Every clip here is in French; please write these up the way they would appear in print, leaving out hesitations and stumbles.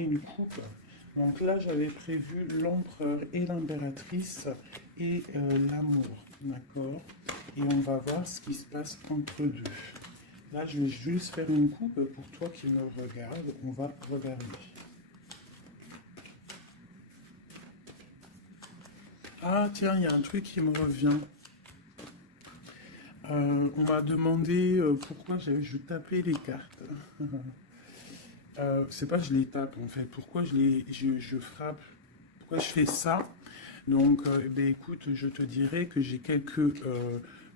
demander une coupe. Donc là, j'avais prévu l'empereur et l'impératrice et l'amour, d'accord? Et on va voir ce qui se passe entre deux. Là, je vais juste faire une coupe pour toi qui me regarde. On va regarder. Ah, tiens, il y a un truc qui me revient. On m'a demandé pourquoi je tapais les cartes. C'est pas que je les tape en fait. Pourquoi je frappe? Pourquoi je fais ça? Donc, ben, écoute, je te dirais que j'ai quelques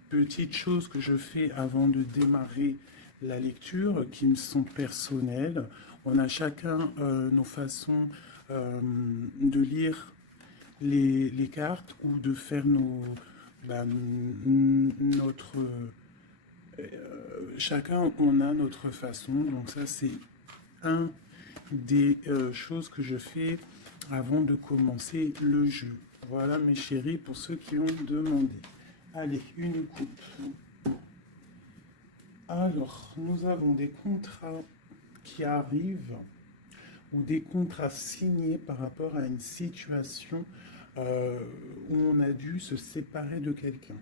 petites choses que je fais avant de démarrer la lecture qui me sont personnelles. On a chacun nos façons de lire les cartes ou de faire bah, notre... chacun, on a notre façon. Donc ça, c'est un des choses que je fais avant de commencer le jeu. Voilà mes chéris pour ceux qui ont demandé. Allez, une coupe. Alors, nous avons des contrats qui arrivent ou des contrats signés par rapport à une situation où on a dû se séparer de quelqu'un.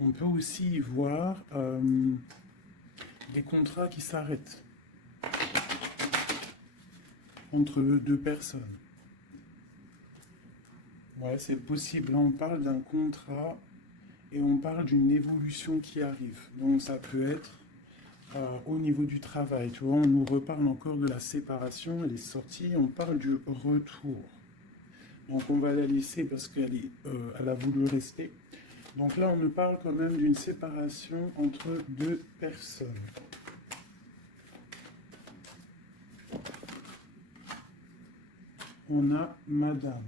On peut aussi y voir des contrats qui s'arrêtent entre deux personnes. Ouais, c'est possible. Là, on parle d'un contrat et on parle d'une évolution qui arrive. Donc, ça peut être au niveau du travail. Tu vois, on nous reparle encore de la séparation, elle est sortie, on parle du retour. Donc, on va la laisser parce elle a voulu rester. Donc là, on nous parle quand même d'une séparation entre deux personnes. On a Madame.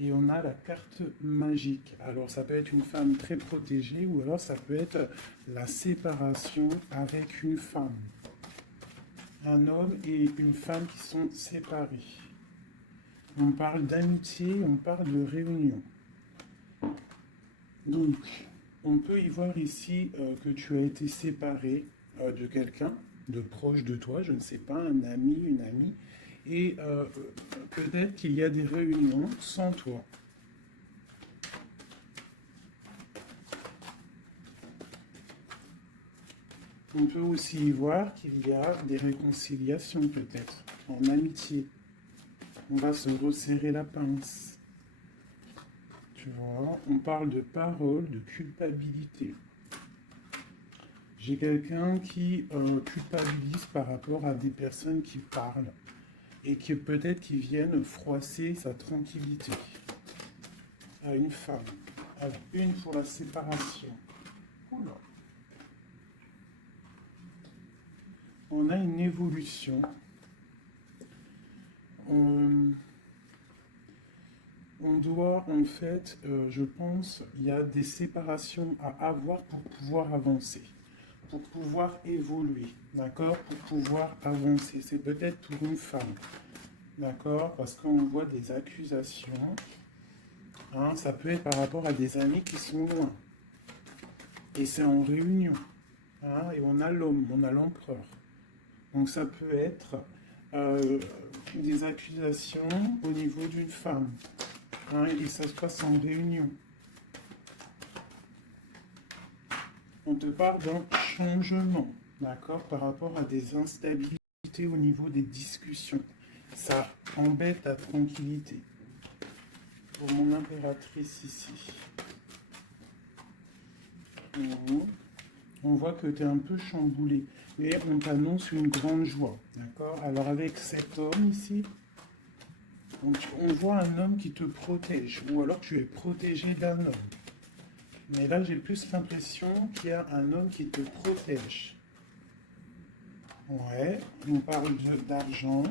Et on a la carte magique. Alors ça peut être une femme très protégée ou alors ça peut être la séparation avec une femme. Un homme et une femme qui sont séparés. On parle d'amitié, on parle de réunion. Donc, on peut y voir ici que tu as été séparé de quelqu'un, de proche de toi, je ne sais pas, un ami, une amie, et peut-être qu'il y a des réunions sans toi. On peut aussi y voir qu'il y a des réconciliations peut-être, en amitié. On va se resserrer la pince. Tu vois, on parle de parole, de culpabilité. J'ai quelqu'un qui culpabilise par rapport à des personnes qui parlent et qui peut-être qui viennent froisser sa tranquillité. À une femme. Alors, une pour la séparation. Oula. On a une évolution. On doit, en fait, je pense, il y a des séparations à avoir pour pouvoir avancer, pour pouvoir évoluer, d'accord, pour pouvoir avancer. C'est peut-être pour une femme, d'accord, parce qu'on voit des accusations. Hein, ça peut être par rapport à des amis qui sont loin. Et c'est en réunion. Hein, et on a l'homme, on a l'empereur. Donc ça peut être des accusations au niveau d'une femme. Hein, et ça se passe en réunion. On te parle d'un changement, d'accord, par rapport à des instabilités au niveau des discussions. Ça embête ta tranquillité. Pour mon impératrice ici. On voit que tu es un peu chamboulé. Mais on t'annonce une grande joie. D'accord? Alors avec cet homme ici, on voit un homme qui te protège. Ou alors tu es protégé d'un homme. Mais là, j'ai plus l'impression qu'il y a un homme qui te protège. Ouais, on parle d'argent.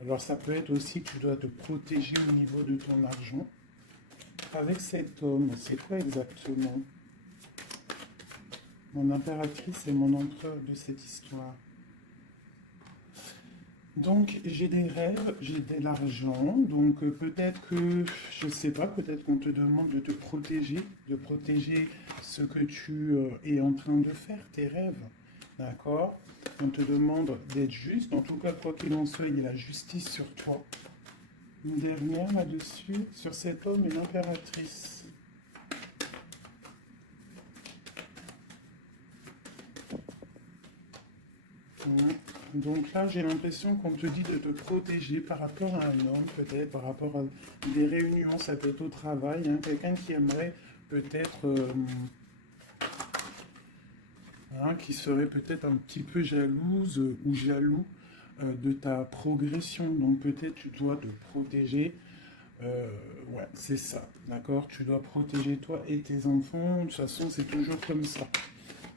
Alors ça peut être aussi que tu dois te protéger au niveau de ton argent. Avec cet homme, c'est quoi exactement? Mon impératrice et mon empereur de cette histoire. Donc, j'ai des rêves, j'ai de l'argent, donc peut-être que, je sais pas, peut-être qu'on te demande de te protéger, de protéger ce que tu es en train de faire, tes rêves, d'accord? On te demande d'être juste, en tout cas, quoi qu'il en soit, il y a la justice sur toi. Une dernière là-dessus, sur cet homme et l'impératrice. Donc là, j'ai l'impression qu'on te dit de te protéger par rapport à un homme, peut-être, par rapport à des réunions, ça peut être au travail, hein, quelqu'un qui aimerait peut-être, hein, qui serait peut-être un petit peu jalouse ou jaloux de ta progression. Donc peut-être tu dois te protéger. Ouais, c'est ça, d'accord? Tu dois protéger toi et tes enfants. De toute façon, c'est toujours comme ça.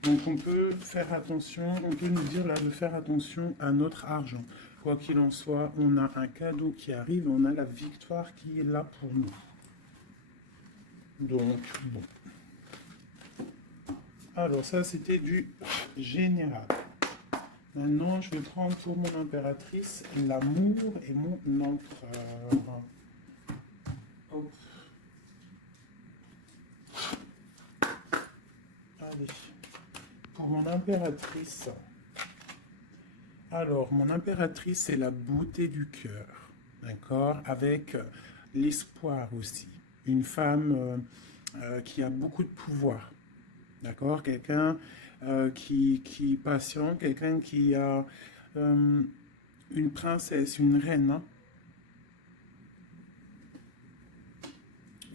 Donc on peut faire attention, on peut nous dire là de faire attention à notre argent. Quoi qu'il en soit, on a un cadeau qui arrive, on a la victoire qui est là pour nous. Donc, bon. Alors ça, c'était du général. Maintenant, je vais prendre pour mon impératrice l'amour et mon empereur. Hop. Allez. Pour mon impératrice. Alors, mon impératrice, c'est la beauté du cœur, d'accord? Avec l'espoir aussi. Une femme qui a beaucoup de pouvoir, d'accord? Quelqu'un qui est patient, quelqu'un qui a une princesse, une reine, hein?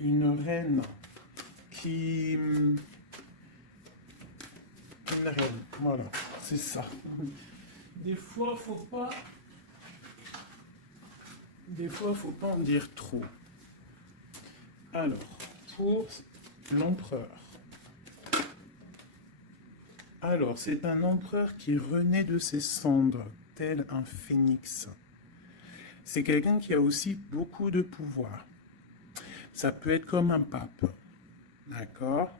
Une reine qui... Une reine, voilà, c'est ça. Des fois, faut pas en dire trop. Alors, pour l'empereur. Alors, c'est un empereur qui renaît de ses cendres, tel un phénix. C'est quelqu'un qui a aussi beaucoup de pouvoir. Ça peut être comme un pape, d'accord?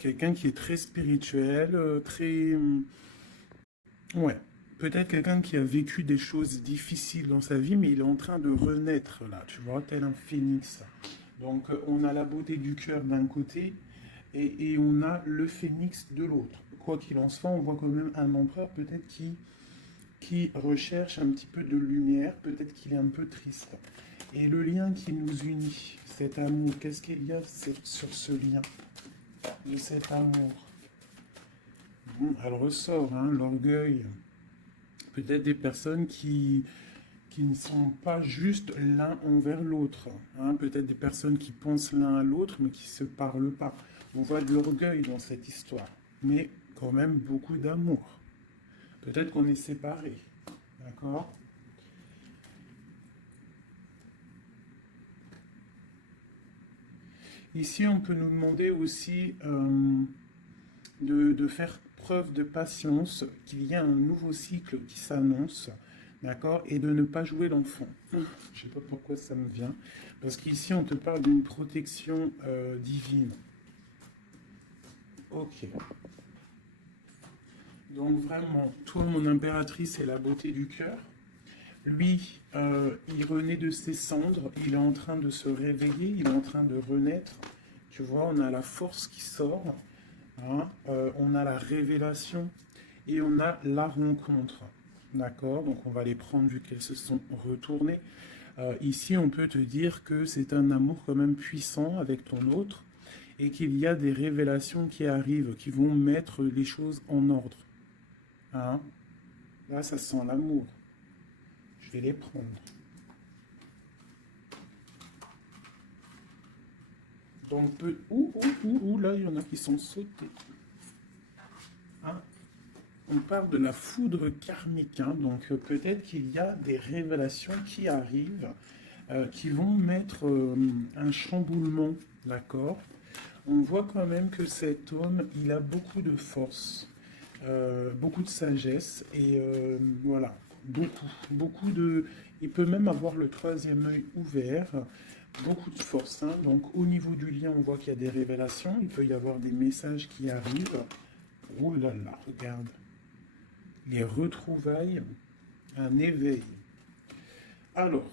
Quelqu'un qui est très spirituel, très... Ouais, peut-être quelqu'un qui a vécu des choses difficiles dans sa vie, mais il est en train de renaître là, tu vois, tel un phénix. Donc on a la beauté du cœur d'un côté et on a le phénix de l'autre. Quoi qu'il en soit, on voit quand même un empereur peut-être qui recherche un petit peu de lumière, peut-être qu'il est un peu triste. Et le lien qui nous unit, cet amour, qu'est-ce qu'il y a sur ce lien de cet amour? Elle ressort, hein, l'orgueil. Peut-être des personnes qui ne sont pas juste l'un envers l'autre. Hein. Peut-être des personnes qui pensent l'un à l'autre, mais qui ne se parlent pas. On voit de l'orgueil dans cette histoire, mais quand même beaucoup d'amour. Peut-être qu'on est séparés. D'accord? Ici, on peut nous demander aussi de faire preuve de patience, qu'il y a un nouveau cycle qui s'annonce, d'accord, et de ne pas jouer l'enfant. Je ne sais pas pourquoi ça me vient, parce qu'ici on te parle d'une protection divine. Ok. Donc vraiment, toi mon impératrice est la beauté du cœur. Lui, il renaît de ses cendres, il est en train de se réveiller, il est en train de renaître. Tu vois, on a la force qui sort. Hein, on a la révélation et on a la rencontre. D'accord? Donc on va les prendre vu qu'elles se sont retournées. Ici, on peut te dire que c'est un amour quand même puissant avec ton autre et qu'il y a des révélations qui arrivent, qui vont mettre les choses en ordre. Hein? Là, ça sent l'amour. Je vais les prendre. Donc, là, il y en a qui sont sautés. Hein? On parle de la foudre karmique, hein, donc peut-être qu'il y a des révélations qui arrivent, qui vont mettre un chamboulement, d'accord? On voit quand même que cet homme, il a beaucoup de force, beaucoup de sagesse, et voilà, beaucoup de... Il peut même avoir le troisième œil ouvert, beaucoup de force, hein. Donc au niveau du lien, on voit qu'il y a des révélations, il peut y avoir des messages qui arrivent. Oh là là, regarde. Les retrouvailles, un éveil. Alors,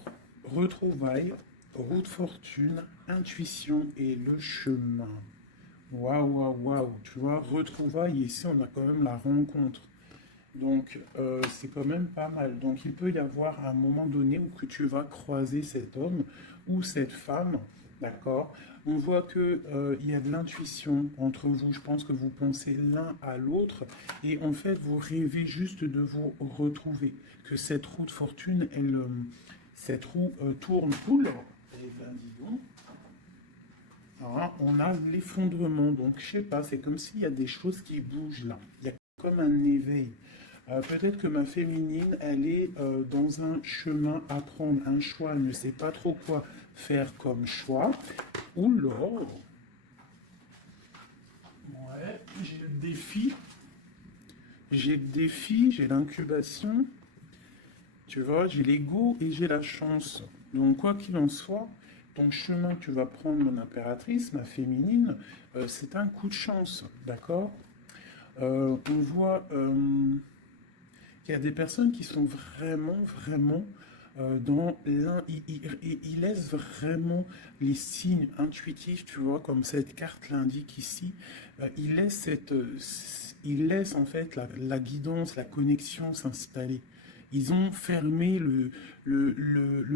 retrouvailles, route fortune, intuition et le chemin. Waouh, waouh, waouh. Tu vois, retrouvailles, ici, on a quand même la rencontre. Donc, c'est quand même pas mal. Donc, il peut y avoir un moment donné où que tu vas croiser cet homme ou cette femme, d'accord? On voit que il y a de l'intuition entre vous. Je pense que vous pensez l'un à l'autre et en fait, vous rêvez juste de vous retrouver. Que cette roue de fortune, cette roue tourne. Oula! Eh ben, dis donc. Hein, on a l'effondrement. Donc, je sais pas, c'est comme s'il y a des choses qui bougent là. Il y a comme un éveil. Peut-être que ma féminine, elle est dans un chemin à prendre, un choix, elle ne sait pas trop quoi faire comme choix. Oula! Ouais, j'ai le défi, j'ai l'incubation, tu vois, j'ai l'ego et j'ai la chance. Donc, quoi qu'il en soit, ton chemin que tu vas prendre, mon impératrice, ma féminine, c'est un coup de chance, d'accord? On voit qu'il y a des personnes qui sont vraiment dans l'un, ils laissent vraiment les signes intuitifs, tu vois, comme cette carte l'indique ici. Ils laissent en fait la guidance, la connexion s'installer. Ils ont fermé le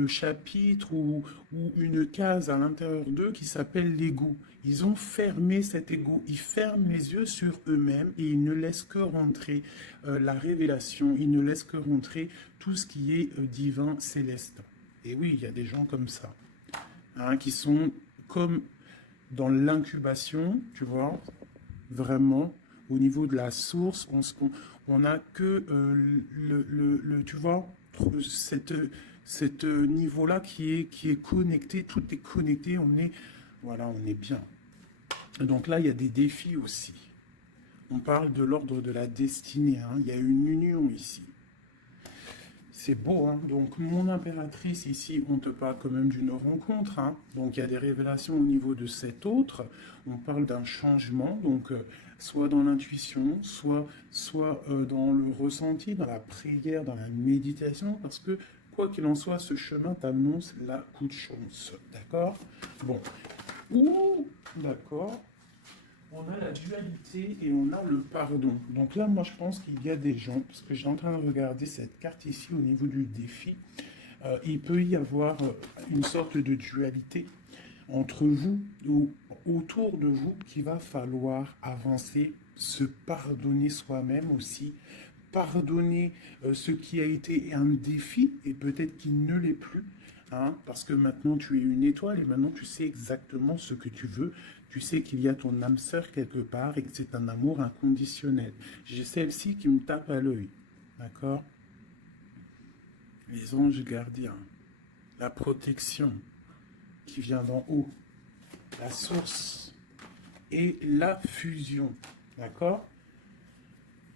chapitre ou une case à l'intérieur d'eux qui s'appelle l'ego. Ils ont fermé cet ego. Ils ferment les yeux sur eux-mêmes et ils ne laissent que rentrer la révélation. Ils ne laissent que rentrer tout ce qui est divin, céleste. Et oui, il y a des gens comme ça, hein, qui sont comme dans l'incubation, tu vois, vraiment, au niveau de la source, on n'a que tu vois, cette niveau-là qui est connecté, tout est connecté, voilà, on est bien. Donc là, il y a des défis aussi. On parle de l'ordre de la destinée, hein. Il y a une union ici. C'est beau, hein. Donc mon impératrice ici, on te parle quand même d'une rencontre, hein. Donc il y a des révélations au niveau de cet autre. On parle d'un changement, donc soit dans l'intuition, soit dans le ressenti, dans la prière, dans la méditation, parce que quoi qu'il en soit, ce chemin t'annonce la coup de chance, d'accord? Bon, ouh, d'accord. On a la dualité et on a le pardon. Donc là, moi, je pense qu'il y a des gens, parce que j'ai en train de regarder cette carte ici au niveau du défi, il peut y avoir une sorte de dualité entre vous ou autour de vous qu'il va falloir avancer, se pardonner soi-même aussi, pardonner ce qui a été un défi et peut-être qu'il ne l'est plus, hein, parce que maintenant tu es une étoile et maintenant tu sais exactement ce que tu veux. Tu sais qu'il y a ton âme sœur quelque part et que c'est un amour inconditionnel. J'ai celle-ci qui me tape à l'œil, d'accord? Les anges gardiens, la protection qui vient d'en haut, la source et la fusion, d'accord?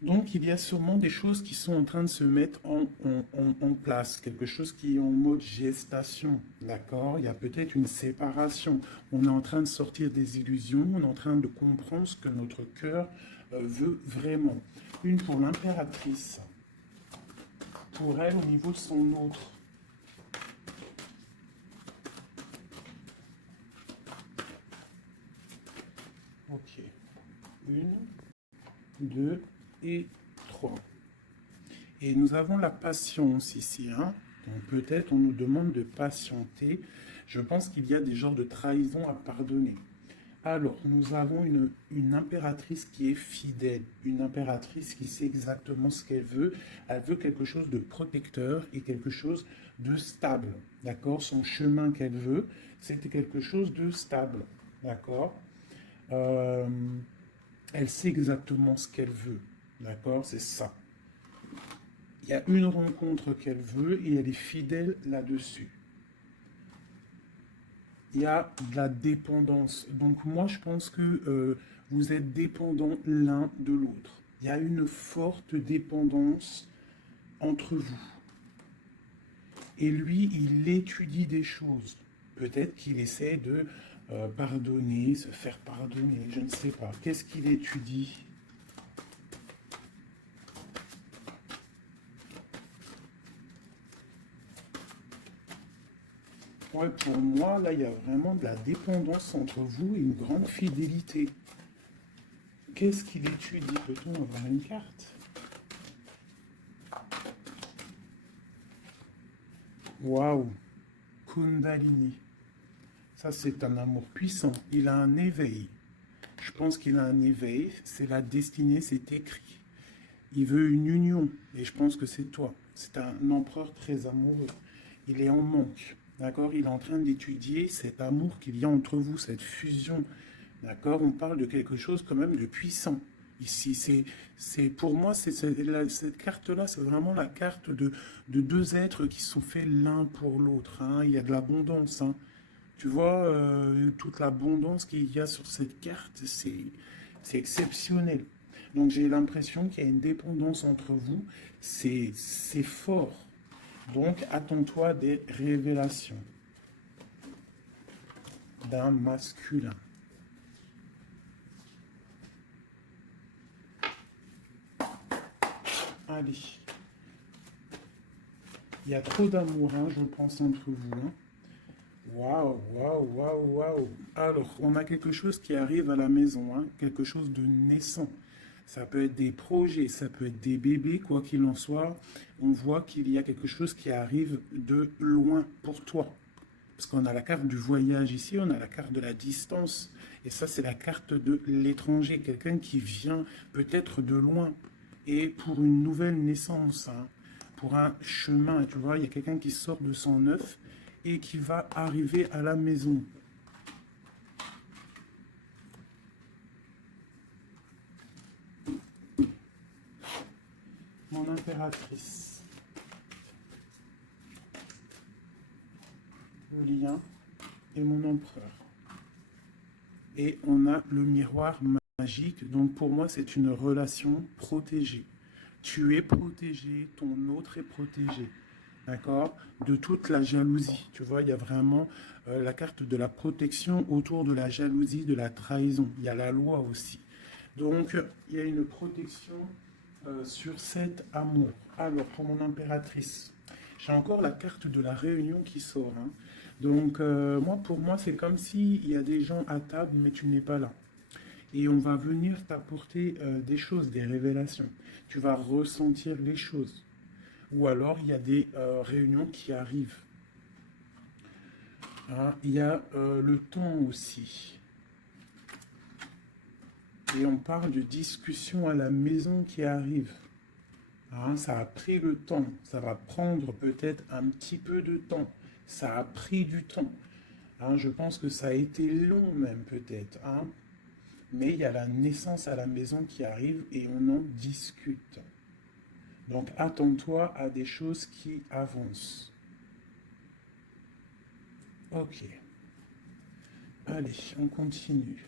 Donc, il y a sûrement des choses qui sont en train de se mettre en place, quelque chose qui est en mode gestation, d'accord? Il y a peut-être une séparation. On est en train de sortir des illusions, on est en train de comprendre ce que notre cœur veut vraiment. Une pour l'impératrice, pour elle au niveau de son autre. Ok. Une, deux et trois. Et nous avons la patience ici, hein. Donc peut-être on nous demande de patienter. Je pense qu'il y a des genres de trahison à pardonner. Alors, nous avons une impératrice qui est fidèle, une impératrice qui sait exactement ce qu'elle veut. Elle veut quelque chose de protecteur et quelque chose de stable, d'accord? Son chemin qu'elle veut, c'était quelque chose de stable, d'accord? Euh, Elle sait exactement ce qu'elle veut, d'accord? C'est ça. Il y a une rencontre qu'elle veut et elle est fidèle là-dessus. Il y a de la dépendance. Donc moi, je pense que vous êtes dépendants l'un de l'autre. Il y a une forte dépendance entre vous. Et lui, il étudie des choses. Peut-être qu'il essaie de pardonner, se faire pardonner, je ne sais pas. Qu'est-ce qu'il étudie? Ouais, pour moi, là, il y a vraiment de la dépendance entre vous et une grande fidélité. Qu'est-ce qu'il étudie? Peut-on avoir une carte? Waouh! Kundalini. Ça, c'est un amour puissant. Il a un éveil. Je pense qu'il a un éveil. C'est la destinée, c'est écrit. Il veut une union. Et je pense que c'est toi. C'est un empereur très amoureux. Il est en manque. D'accord? Il est en train d'étudier cet amour qu'il y a entre vous, cette fusion. D'accord? On parle de quelque chose quand même de puissant. Ici, pour moi, cette carte-là, c'est vraiment la carte de deux êtres qui sont faits l'un pour l'autre. Hein. Il y a de l'abondance. Hein. Tu vois, toute l'abondance qu'il y a sur cette carte, c'est exceptionnel. Donc j'ai l'impression qu'il y a une dépendance entre vous. C'est fort. Donc attends-toi des révélations d'un masculin. Allez. Il y a trop d'amour, hein, je pense, entre vous. Hein. Waouh, waouh, waouh, waouh. Alors, on a quelque chose qui arrive à la maison, hein, quelque chose de naissant. Ça peut être des projets, ça peut être des bébés, quoi qu'il en soit. On voit qu'il y a quelque chose qui arrive de loin pour toi. Parce qu'on a la carte du voyage ici, on a la carte de la distance. Et ça, c'est la carte de l'étranger, quelqu'un qui vient peut-être de loin. Et pour une nouvelle naissance, hein, pour un chemin, tu vois, il y a quelqu'un qui sort de son œuf et qui va arriver à la maison. Mon impératrice. Le lien et mon empereur. Et on a le miroir magique. Donc pour moi, c'est une relation protégée. Tu es protégé, ton autre est protégé. D'accord? De toute la jalousie. Tu vois, il y a vraiment la carte de la protection autour de la jalousie, de la trahison. Il y a la loi aussi. Donc, il y a une protection sur cet amour. Alors, pour mon impératrice, j'ai encore la carte de la réunion qui sort. Hein. Donc, pour moi, c'est comme s'il y a des gens à table, mais tu n'es pas là. Et on va venir t'apporter des choses, des révélations. Tu vas ressentir les choses. Ou alors, il y a des réunions qui arrivent. Hein, il y a le temps aussi. Et on parle de discussion à la maison qui arrive. Hein, ça a pris le temps. Ça va prendre peut-être un petit peu de temps. Ça a pris du temps. Hein, je pense que ça a été long même peut-être. Hein. Mais il y a la naissance à la maison qui arrive et on en discute. Donc attends-toi à des choses qui avancent. Ok. Allez, on continue.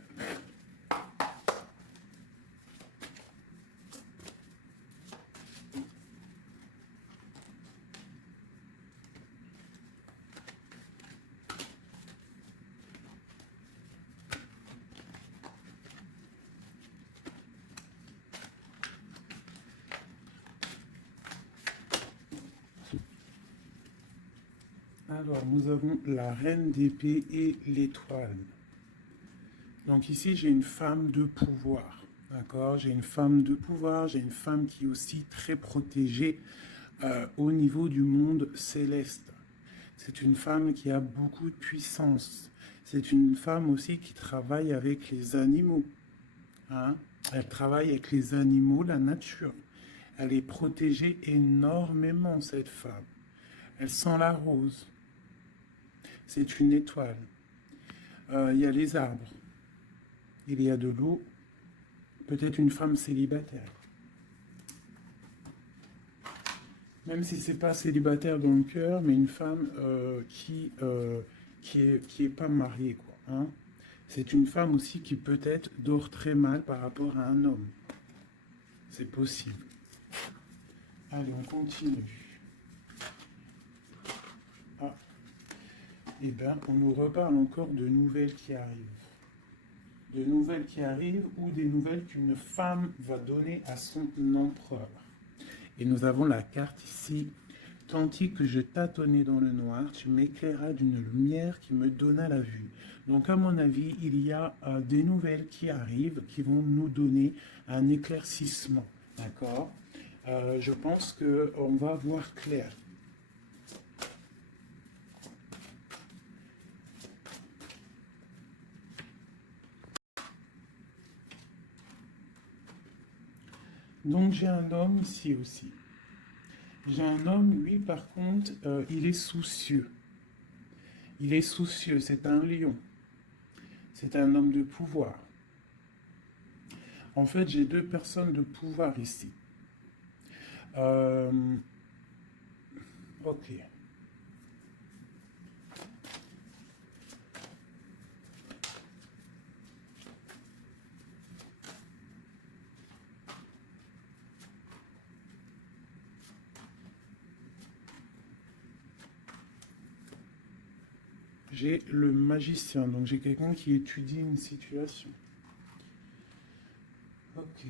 Alors, nous avons la reine d'épée et l'étoile. Donc ici, j'ai une femme de pouvoir. D'accord? J'ai une femme de pouvoir, j'ai une femme qui est aussi très protégée au niveau du monde céleste. C'est une femme qui a beaucoup de puissance. C'est une femme aussi qui travaille avec les animaux. Hein? Elle travaille avec les animaux, la nature. Elle est protégée énormément, cette femme. Elle sent la rose. C'est une étoile. Il y a les arbres. Il y a de l'eau. Peut-être une femme célibataire. Même si c'est pas célibataire dans le cœur, mais une femme qui est pas mariée, quoi. Hein. C'est une femme aussi qui peut-être dort très mal par rapport à un homme. C'est possible. Allez, on continue. Ah. Eh bien, on nous reparle encore de nouvelles qui arrivent. De nouvelles qui arrivent ou des nouvelles qu'une femme va donner à son empereur. Et nous avons la carte ici tandis que je tâtonnais dans le noir, tu m'éclairas d'une lumière qui me donna la vue. Donc, à mon avis, il y a des nouvelles qui arrivent qui vont nous donner un éclaircissement. D'accord? Je pense qu'on va voir clair. Donc, j'ai un homme ici aussi. J'ai un homme, lui, par contre, il est soucieux. Il est soucieux, c'est un lion. C'est un homme de pouvoir. En fait, j'ai deux personnes de pouvoir ici. Ok. J'ai le magicien, donc j'ai quelqu'un qui étudie une situation. Ok.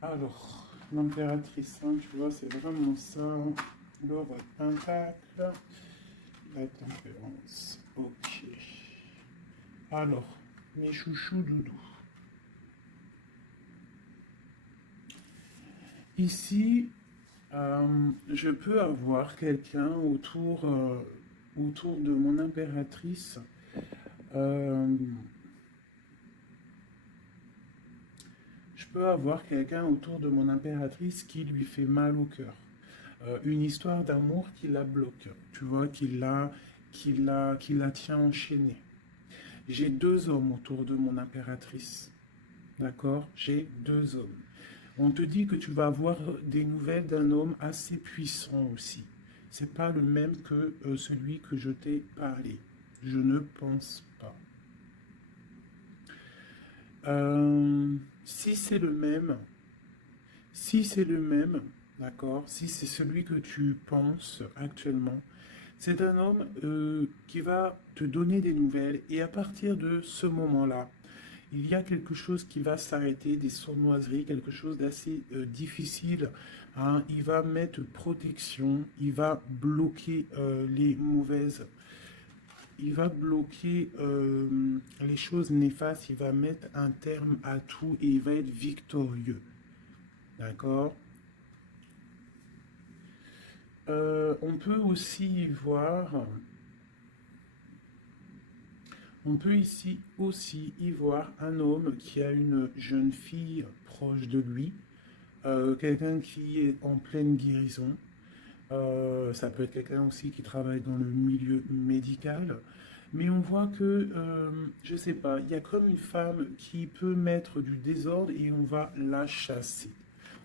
Alors, l'impératrice, hein, tu vois, c'est vraiment ça. L'or à pentacle, la tempérance. Ok. Alors, mes chouchous doudous. Ici, je peux avoir quelqu'un autour de mon impératrice. Je peux avoir quelqu'un autour de mon impératrice qui lui fait mal au cœur. Une histoire d'amour qui la bloque, tu vois, qui la tient enchaînée. J'ai deux hommes autour de mon impératrice. D'accord? J'ai deux hommes. On te dit que tu vas avoir des nouvelles d'un homme assez puissant aussi. C'est pas le même que celui que je t'ai parlé. Je ne pense pas. Si c'est le même, si c'est le même, d'accord, si c'est celui que tu penses actuellement, c'est un homme qui va te donner des nouvelles et à partir de ce moment-là, il y a quelque chose qui va s'arrêter, des sournoiseries, quelque chose d'assez difficile, hein. Il va mettre protection, il va bloquer les mauvaises, il va bloquer les choses néfastes, il va mettre un terme à tout et il va être victorieux. D'accord? On peut aussi y voir, on peut ici aussi y voir un homme qui a une jeune fille proche de lui, quelqu'un qui est en pleine guérison. Ça peut être quelqu'un aussi qui travaille dans le milieu médical. Mais on voit que, je ne sais pas, il y a comme une femme qui peut mettre du désordre et on va la chasser.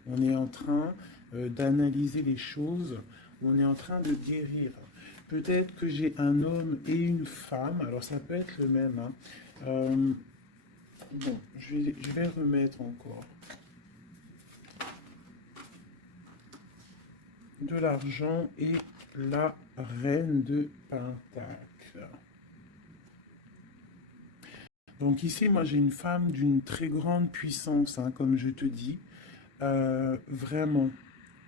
On est en train d'analyser les choses, on est en train de guérir. Peut-être que j'ai un homme et une femme, alors ça peut être le même, hein. Bon, je vais remettre encore de l'argent et la reine de Pentacle. Donc ici, moi j'ai une femme d'une très grande puissance, hein, comme je te dis. Vraiment,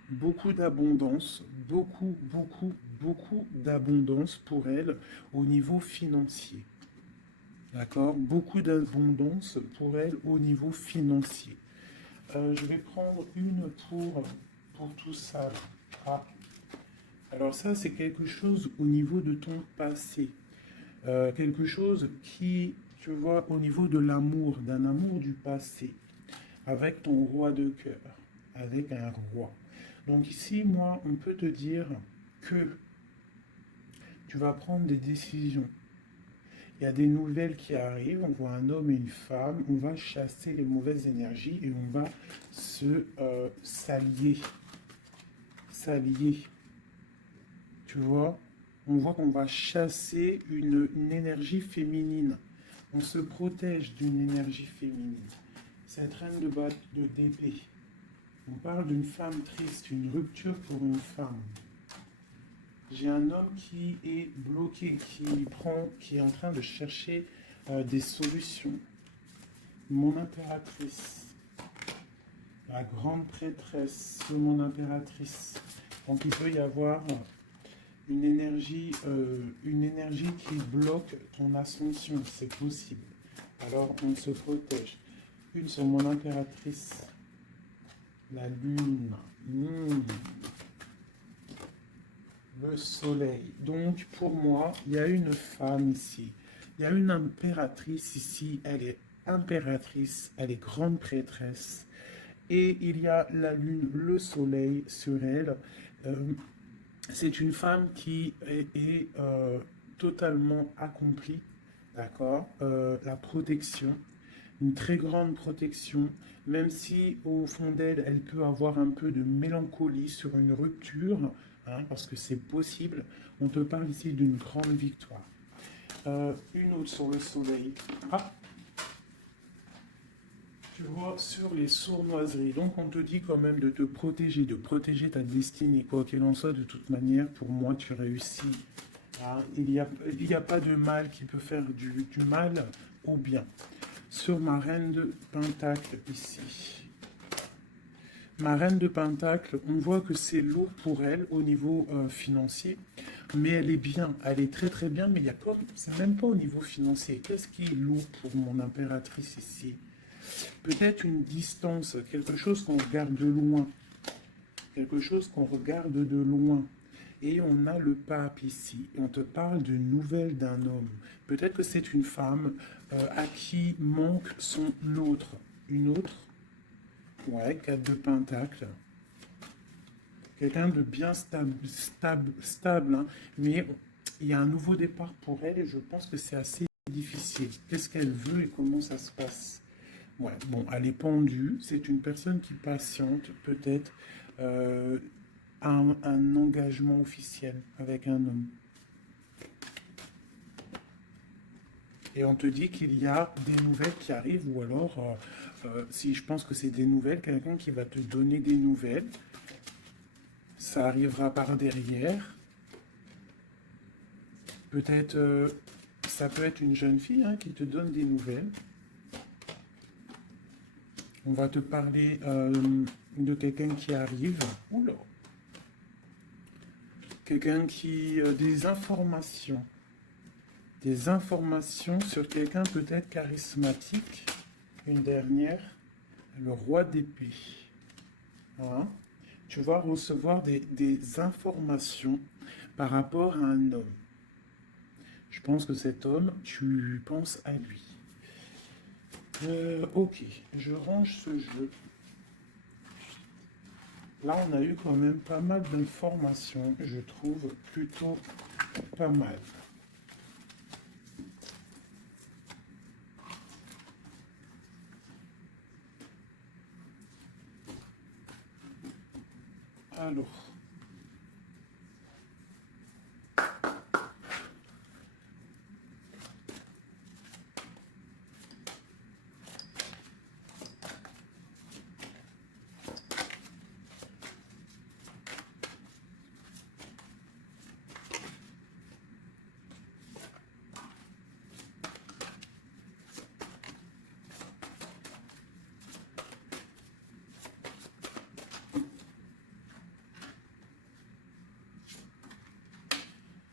beaucoup d'abondance, beaucoup d'abondance pour elle au niveau financier. D'accord? Beaucoup d'abondance pour elle au niveau financier. Je vais prendre une pour tout ça. Ah. Alors ça, c'est quelque chose au niveau de ton passé. Quelque chose qui, tu vois, au niveau de l'amour, d'un amour du passé, avec ton roi de cœur, avec un roi. Donc ici, moi, on peut te dire que tu vas prendre des décisions. Il y a des nouvelles qui arrivent, on voit un homme et une femme, on va chasser les mauvaises énergies et on va s'allier. S'allier. Tu vois? On voit qu'on va chasser une énergie féminine. On se protège d'une énergie féminine. Cette reine d'épée. On parle d'une femme triste, une rupture pour une femme. J'ai un homme qui est bloqué, qui est en train de chercher des solutions. Mon impératrice, la grande prêtresse de mon impératrice. Donc il peut y avoir une énergie qui bloque ton ascension, c'est possible. Alors on se protège. Une sur mon impératrice, la lune, le soleil. Donc pour moi, il y a une femme ici. Il y a une impératrice ici, elle est impératrice, elle est grande prêtresse. Et il y a la lune, le soleil sur elle. C'est une femme qui est totalement accomplie, d'accord. La protection, une très grande protection, même si au fond d'elle, elle peut avoir un peu de mélancolie sur une rupture, hein, parce que c'est possible. On te parle ici d'une grande victoire. Une autre sur le soleil. Ah, tu vois, sur les sournoiseries. Donc, on te dit quand même de te protéger, de protéger ta destinée. Quoi qu'il en soit, de toute manière, pour moi, tu réussis. Ah, il n'y a pas de mal qui peut faire du mal au bien. Sur ma reine de Pentacle, ici. Ma reine de Pentacle, on voit que c'est lourd pour elle au niveau financier. Mais elle est bien, elle est très très bien, mais il y a pas, c'est même pas au niveau financier. Qu'est-ce qui est lourd pour mon impératrice ici? Peut-être une distance, quelque chose qu'on regarde de loin. Quelque chose qu'on regarde de loin. Et on a le pape ici. On te parle de nouvelles d'un homme. Peut-être que c'est une femme à qui manque son autre. Une autre. Ouais, 4 de Pentacle. Quelqu'un de bien stable, hein. Mais il y a un nouveau départ pour elle et je pense que c'est assez difficile. Qu'est-ce qu'elle veut et comment ça se passe? Ouais, bon, elle est pendue. C'est une personne qui patiente, peut-être euh, un engagement officiel avec un homme. Et on te dit qu'il y a des nouvelles qui arrivent, ou alors, si je pense que c'est des nouvelles, quelqu'un qui va te donner des nouvelles, ça arrivera par derrière. Peut-être, ça peut être une jeune fille hein, qui te donne des nouvelles. On va te parler de quelqu'un qui arrive. Oula. Quelqu'un qui... des informations. Des informations sur quelqu'un peut-être charismatique. Une dernière. Le roi d'épée. Hein? Tu vas recevoir des informations par rapport à un homme. Je pense que cet homme, tu penses à lui. Ok, je range ce jeu. Là, on a eu quand même pas mal d'informations, je trouve plutôt pas mal.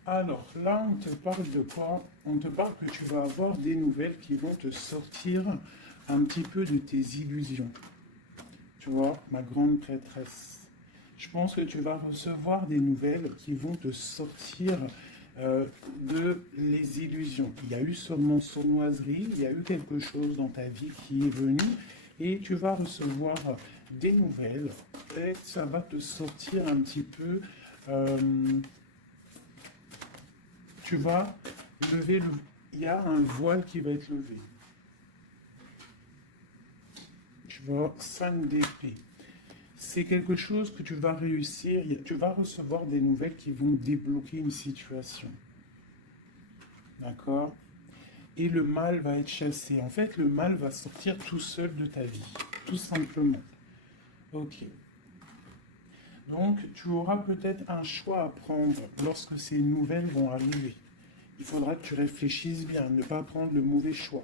Alors, là, on te parle de quoi? On te parle que tu vas avoir des nouvelles qui vont te sortir un petit peu de tes illusions. Tu vois, ma grande prêtresse. Je pense que tu vas recevoir des nouvelles qui vont te sortir de les illusions. Il y a eu sûrement sournoiserie, il y a eu quelque chose dans ta vie qui est venu et tu vas recevoir des nouvelles et ça va te sortir un petit peu. Tu vas lever le... Il y a un voile qui va être levé. Tu vois, 5 d'épée. C'est quelque chose que tu vas réussir. Tu vas recevoir des nouvelles qui vont débloquer une situation. D'accord? Et le mal va être chassé. En fait, le mal va sortir tout seul de ta vie. Tout simplement. Ok. Donc, tu auras peut-être un choix à prendre lorsque ces nouvelles vont arriver. Il faudra que tu réfléchisses bien, ne pas prendre le mauvais choix,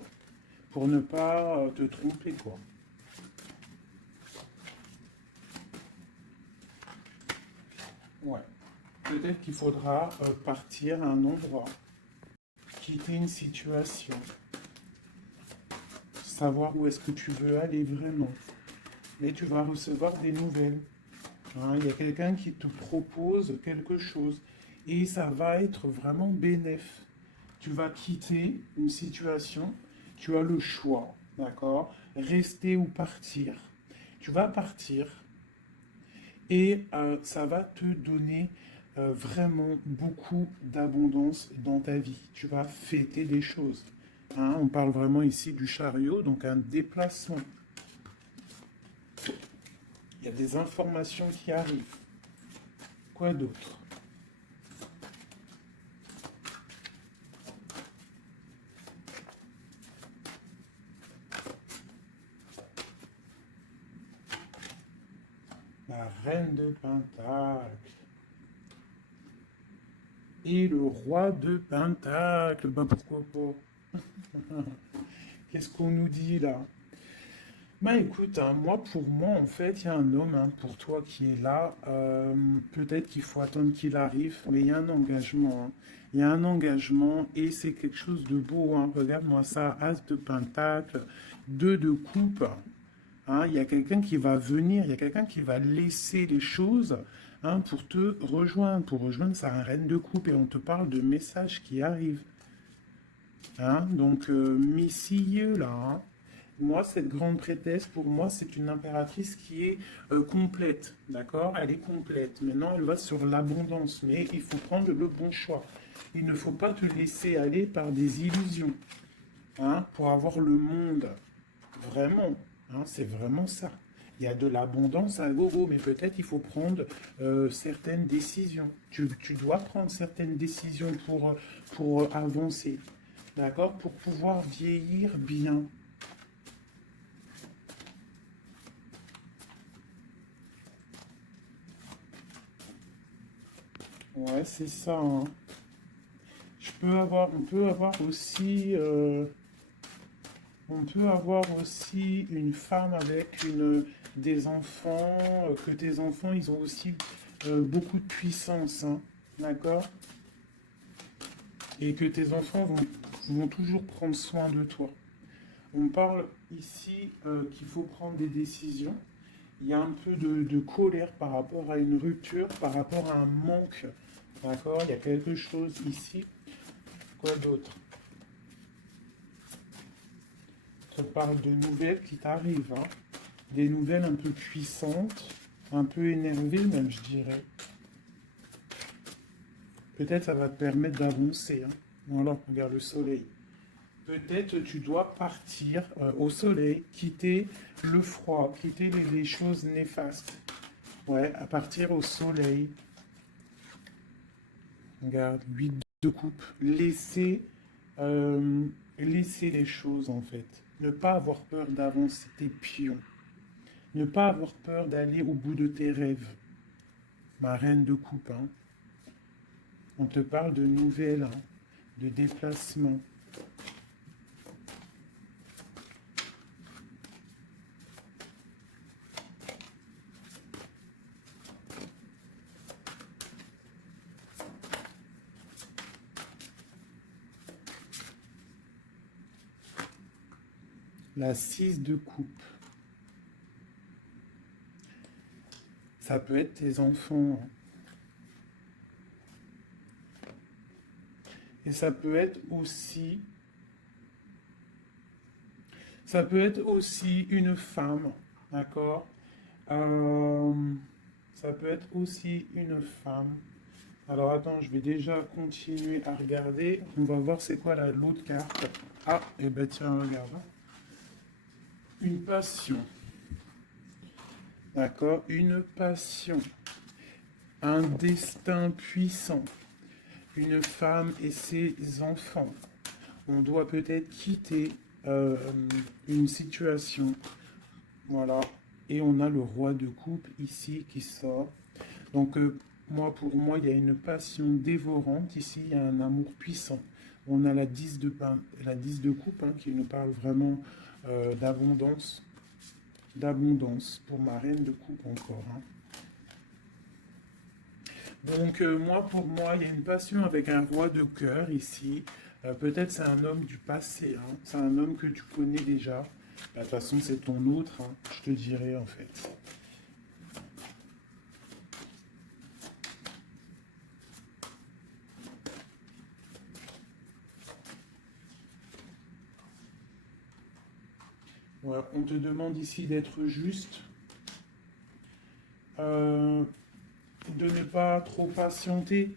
pour ne pas te tromper, quoi. Ouais. Peut-être qu'il faudra partir à un endroit, quitter une situation, savoir où est-ce que tu veux aller vraiment. Mais tu vas recevoir des nouvelles. Hein, il y a quelqu'un qui te propose quelque chose et ça va être vraiment bénéf. Tu vas quitter une situation, tu as le choix, d'accord? Rester ou partir. Tu vas partir et ça va te donner vraiment beaucoup d'abondance dans ta vie. Tu vas fêter des choses. Hein, on parle vraiment ici du chariot, donc un déplacement. Il y a des informations qui arrivent. Quoi d'autre? La reine de Pentacle. Et le roi de Pentacle. Ben pourquoi pas? Qu'est-ce qu'on nous dit là? Bah écoute, hein, pour moi, en fait, il y a un homme hein, pour toi qui est là. Peut-être qu'il faut attendre qu'il arrive, mais il y a un engagement. Hein. Il y a un engagement et c'est quelque chose de beau. Hein. Regarde-moi ça, As de Pentacle, 2 de coupe. Hein. Il y a quelqu'un qui va venir, il y a quelqu'un qui va laisser les choses hein, pour te rejoindre. Pour rejoindre sa reine de coupe et on te parle de messages qui arrivent. Hein. Donc, messieurs là. Hein. Moi, cette grande prêtresse, pour moi, c'est une impératrice qui est complète, d'accord? Elle est complète. Maintenant, elle va sur l'abondance, mais il faut prendre le bon choix. Il ne faut pas te laisser aller par des illusions, hein, pour avoir le monde. Vraiment, hein, c'est vraiment ça. Il y a de l'abondance à gogo, mais peut-être il faut prendre certaines décisions. Tu dois prendre certaines décisions pour avancer, d'accord? Pour pouvoir vieillir bien. Ouais, c'est ça. Hein. On peut avoir aussi une femme avec des enfants, que tes enfants, ils ont aussi beaucoup de puissance, hein, d'accord? Et que tes enfants vont toujours prendre soin de toi. On parle ici qu'il faut prendre des décisions. Il y a un peu de colère par rapport à une rupture, par rapport à un manque, d'accord? Il y a quelque chose ici. Quoi d'autre? Je parle de nouvelles qui t'arrivent, hein. Des nouvelles un peu puissantes, un peu énervées même, je dirais. Peut-être ça va te permettre d'avancer. Hein. Voilà, regarde le soleil. Peut-être tu dois partir au soleil, quitter le froid, quitter les choses néfastes. Ouais, à partir au soleil. Regarde, 8 de coupe. Euh, laisser les choses en fait. Ne pas avoir peur d'avancer tes pions. Ne pas avoir peur d'aller au bout de tes rêves. Ma reine de coupe, hein. On te parle de nouvelles, hein, de déplacements. La 6 de coupe. Ça peut être tes enfants. Hein. Et ça peut être aussi une femme, d'accord? Euh, ça peut être aussi une femme. Alors attends, je vais déjà continuer à regarder. On va voir c'est quoi l'autre carte. Ah, et ben tiens, regarde. Une passion. D'accord? Une passion. Un destin puissant. Une femme et ses enfants. On doit peut-être quitter une situation. Voilà. Et on a le roi de coupe ici qui sort. Donc, pour moi, il y a une passion dévorante. Ici, il y a un amour puissant. On a la 10 de coupe hein, qui nous parle vraiment d'abondance. D'abondance pour ma reine de coupe encore. Hein. Donc, moi, pour moi, il y a une passion avec un roi de cœur ici. Peut-être c'est un homme du passé, hein. C'est un homme que tu connais déjà. Bah, de toute façon, c'est ton autre, hein, je te dirais en fait. Ouais, on te demande ici d'être juste, euh, de ne pas trop patienter,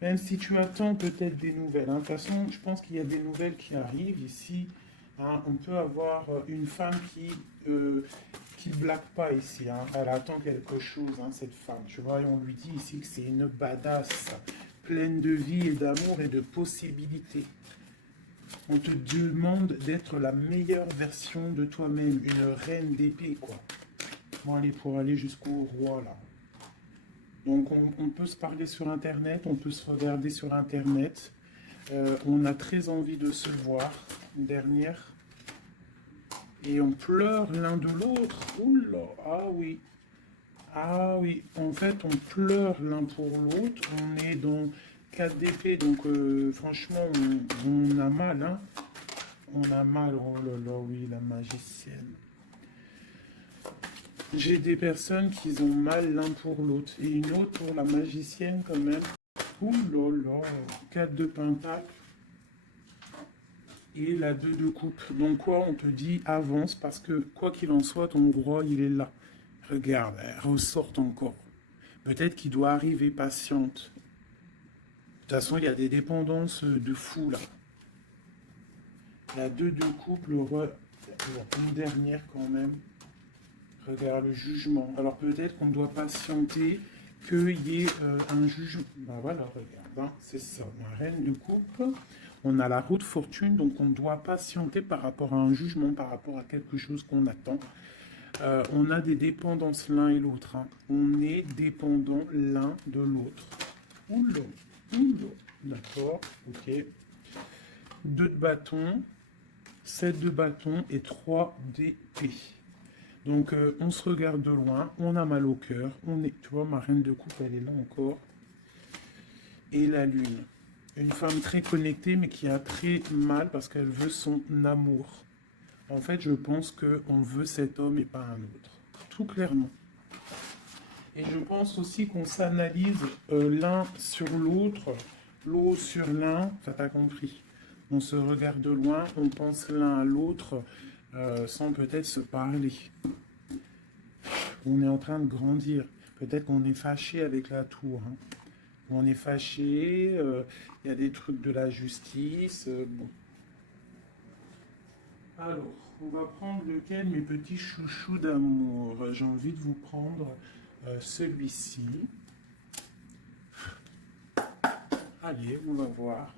même si tu attends peut-être des nouvelles, hein. De toute façon, je pense qu'il y a des nouvelles qui arrivent ici, hein. On peut avoir une femme qui blague pas ici, hein. Elle attend quelque chose, hein, cette femme. Tu vois, et on lui dit ici que c'est une badass, pleine de vie et d'amour et de possibilités. On te demande d'être la meilleure version de toi-même, une reine d'épée, quoi. Bon, allez, pour aller jusqu'au roi, là. Donc, on peut se parler sur Internet, on peut se regarder sur Internet. On a très envie de se voir, une dernière. Et on pleure l'un de l'autre. Oula, ah oui. Ah oui, en fait, on pleure l'un pour l'autre. On est dans 4 d'épée, donc franchement, on a mal, hein. On a mal, oh là là, oui, la magicienne. J'ai des personnes qui ont mal l'un pour l'autre. Et une autre pour la magicienne quand même. Ouh là là, 4 de pentacle. Et la 2 de coupe. Donc quoi, on te dit avance parce que quoi qu'il en soit, ton roi, il est là. Regarde, elle ressort encore. Peut-être qu'il doit arriver patiente. De toute façon, il y a des dépendances de fou là. La 2 de coupe, le roi, une dernière quand même. Regarde le jugement. Alors peut-être qu'on doit patienter qu'il y ait un jugement. Ben voilà, regarde, hein, c'est ça. La reine de coupe. On a la roue de fortune, donc on doit patienter par rapport à un jugement, par rapport à quelque chose qu'on attend. On a des dépendances l'un et l'autre, hein. On est dépendant l'un de l'autre. Oula, oula. D'accord, ok. 2 de bâton, 7 de bâton et 3 d'épée. Donc on se regarde de loin, on a mal au cœur, tu vois, ma reine de coupe, elle est là encore. Et la lune. Une femme très connectée, mais qui a très mal parce qu'elle veut son amour. En fait, je pense qu'on veut cet homme et pas un autre. Tout clairement. Et je pense aussi qu'on s'analyse l'un sur l'autre, l'autre sur l'un, ça t'as compris. On se regarde de loin, on pense l'un à l'autre sans peut-être se parler. On est en train de grandir. Peut-être qu'on est fâché avec la tour, hein. On est fâché, il y a des trucs de la justice. Bon. Alors, on va prendre lequel, mes petits chouchous d'amour. J'ai envie de vous prendre celui-ci. Allez, on va voir.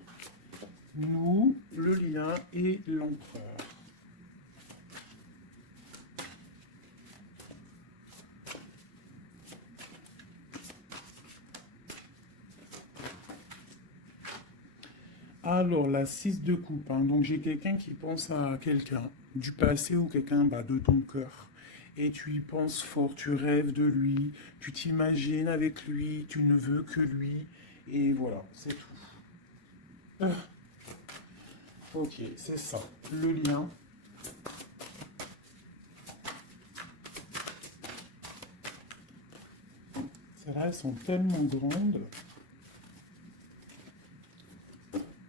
Nous, le lien et l'empereur. Alors, la 6 de coupe, hein. Donc, j'ai quelqu'un qui pense à quelqu'un du passé ou quelqu'un de ton cœur. Et tu y penses fort, tu rêves de lui, tu t'imagines avec lui, tu ne veux que lui. Et voilà, c'est tout. Ah, ok, c'est ça. Le lien. Celles-là, elles sont tellement grandes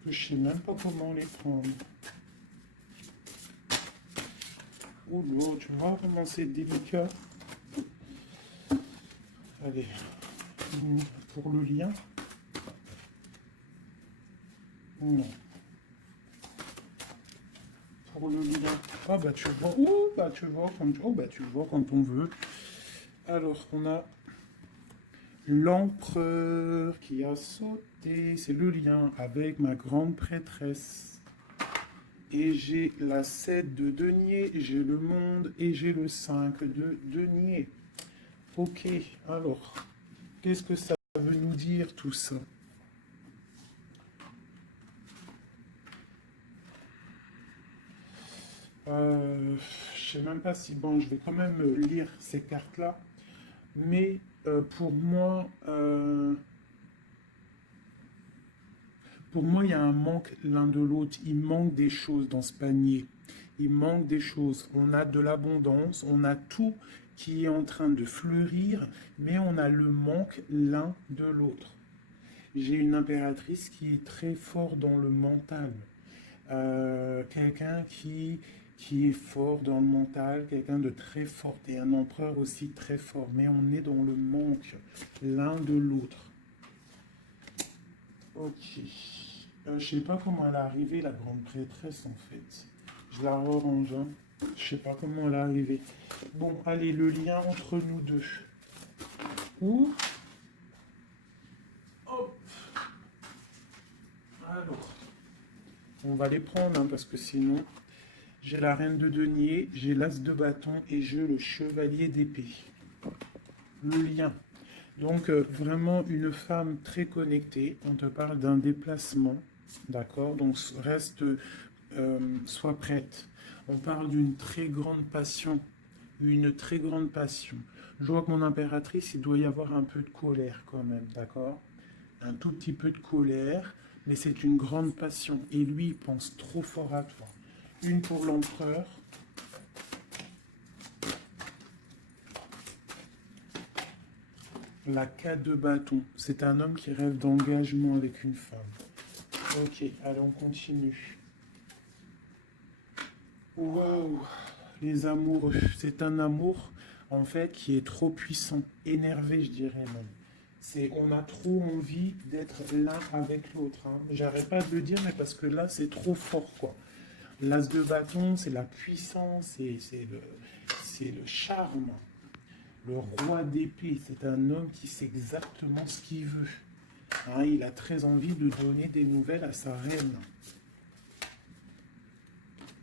que je sais même pas comment les prendre. Oh là, tu vois comment c'est délicat. Allez, pour le lien. Non. Pour le lien. Ah bah tu vois. Oh bah tu vois quand tu vois quand on veut. Alors on a l'empereur qui a sauté. C'est le lien avec ma grande prêtresse. Et j'ai la 7 de denier, j'ai le monde et j'ai le 5 de denier. Ok, alors, qu'est-ce que ça veut nous dire tout ça? Je sais même pas si, bon, je vais quand même lire ces cartes-là, mais pour moi, il y a un manque l'un de l'autre. Il manque des choses dans ce panier. Il manque des choses. On a de l'abondance, on a tout qui est en train de fleurir, mais on a le manque l'un de l'autre. J'ai une impératrice qui est très fort dans le mental. Quelqu'un qui est fort dans le mental, quelqu'un de très fort, et un empereur aussi très fort. Mais on est dans le manque l'un de l'autre. Ok. Je sais pas comment elle est arrivée, la grande prêtresse, en fait. Je la rerange, hein. Je sais pas comment elle est arrivée. Bon, allez, le lien entre nous deux. Ouh. Hop. Alors, on va les prendre, hein, parce que sinon, j'ai la reine de denier, j'ai l'as de bâton et j'ai le chevalier d'épée. Le lien. Donc, vraiment une femme très connectée. On te parle d'un déplacement, d'accord? Donc, reste, sois prête. On parle d'une très grande passion, une très grande passion. Je vois que mon impératrice, il doit y avoir un peu de colère quand même, d'accord? Un tout petit peu de colère, mais c'est une grande passion. Et lui, il pense trop fort à toi. Une pour l'empereur. La 4 de bâton. C'est un homme qui rêve d'engagement avec une femme. Ok, allez, on continue. Waouh, les amoureux. C'est un amour, en fait, qui est trop puissant. Énervé, je dirais même. On a trop envie d'être l'un avec l'autre, hein. J'arrête pas de le dire, mais parce que là, c'est trop fort, quoi. L'as de bâton, c'est la puissance, c'est le charme. Le roi d'épée, c'est un homme qui sait exactement ce qu'il veut. Hein, il a très envie de donner des nouvelles à sa reine.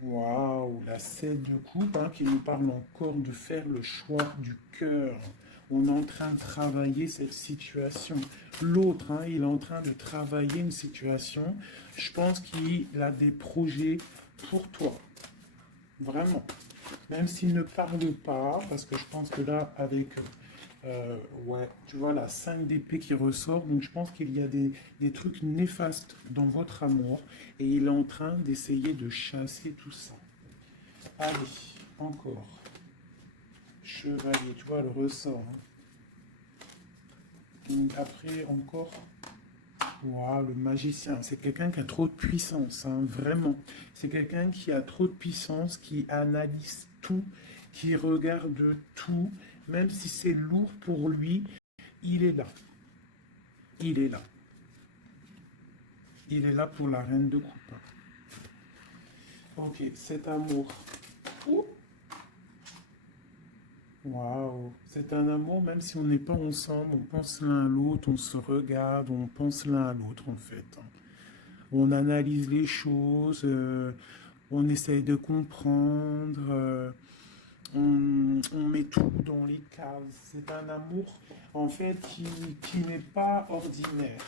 Waouh, la 7 de coupe, hein, qui nous parle encore de faire le choix du cœur. On est en train de travailler cette situation. L'autre, hein, il est en train de travailler une situation. Je pense qu'il a des projets pour toi. Vraiment. Même s'il ne parle pas, parce que je pense que là, avec, ouais, tu vois, la 5 d'épée qui ressort, donc je pense qu'il y a des trucs néfastes dans votre amour, et il est en train d'essayer de chasser tout ça. Allez, encore. Chevalier, tu vois, le ressort. Hein. Donc après, encore. Waouh, le magicien, c'est quelqu'un qui a trop de puissance, hein, vraiment. C'est quelqu'un qui a trop de puissance, qui analyse tout, qui regarde tout, même si c'est lourd pour lui, il est là. Il est là. Il est là pour la reine de coupe. Ok, cet amour. Ouh. Waouh, c'est un amour, même si on n'est pas ensemble, on pense l'un à l'autre, on se regarde, on pense l'un à l'autre en fait. On analyse les choses, on essaye de comprendre, on met tout dans les cases. C'est un amour en fait qui n'est pas ordinaire.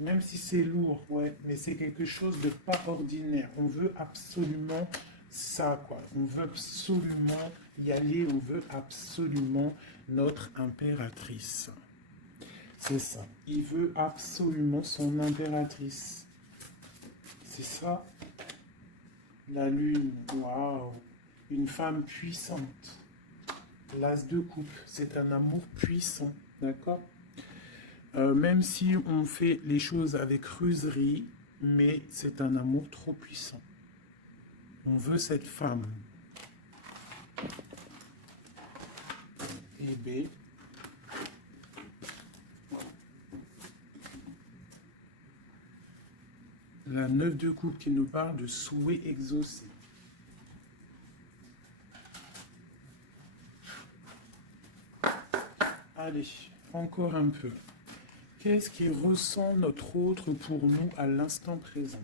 Même si c'est lourd, ouais, mais c'est quelque chose de pas ordinaire. On veut absolument ça, quoi. On veut absolument y aller, on veut absolument notre impératrice. C'est ça. Il veut absolument son impératrice. C'est ça. La lune, waouh. Une femme puissante. L'as de coupe, c'est un amour puissant, d'accord? Même si on fait les choses avec ruserie, mais c'est un amour trop puissant. On veut cette femme. Et B. La 9 de coupe qui nous parle de souhait exaucé. Allez, encore un peu. Qu'est-ce qui ressent notre autre pour nous à l'instant présent?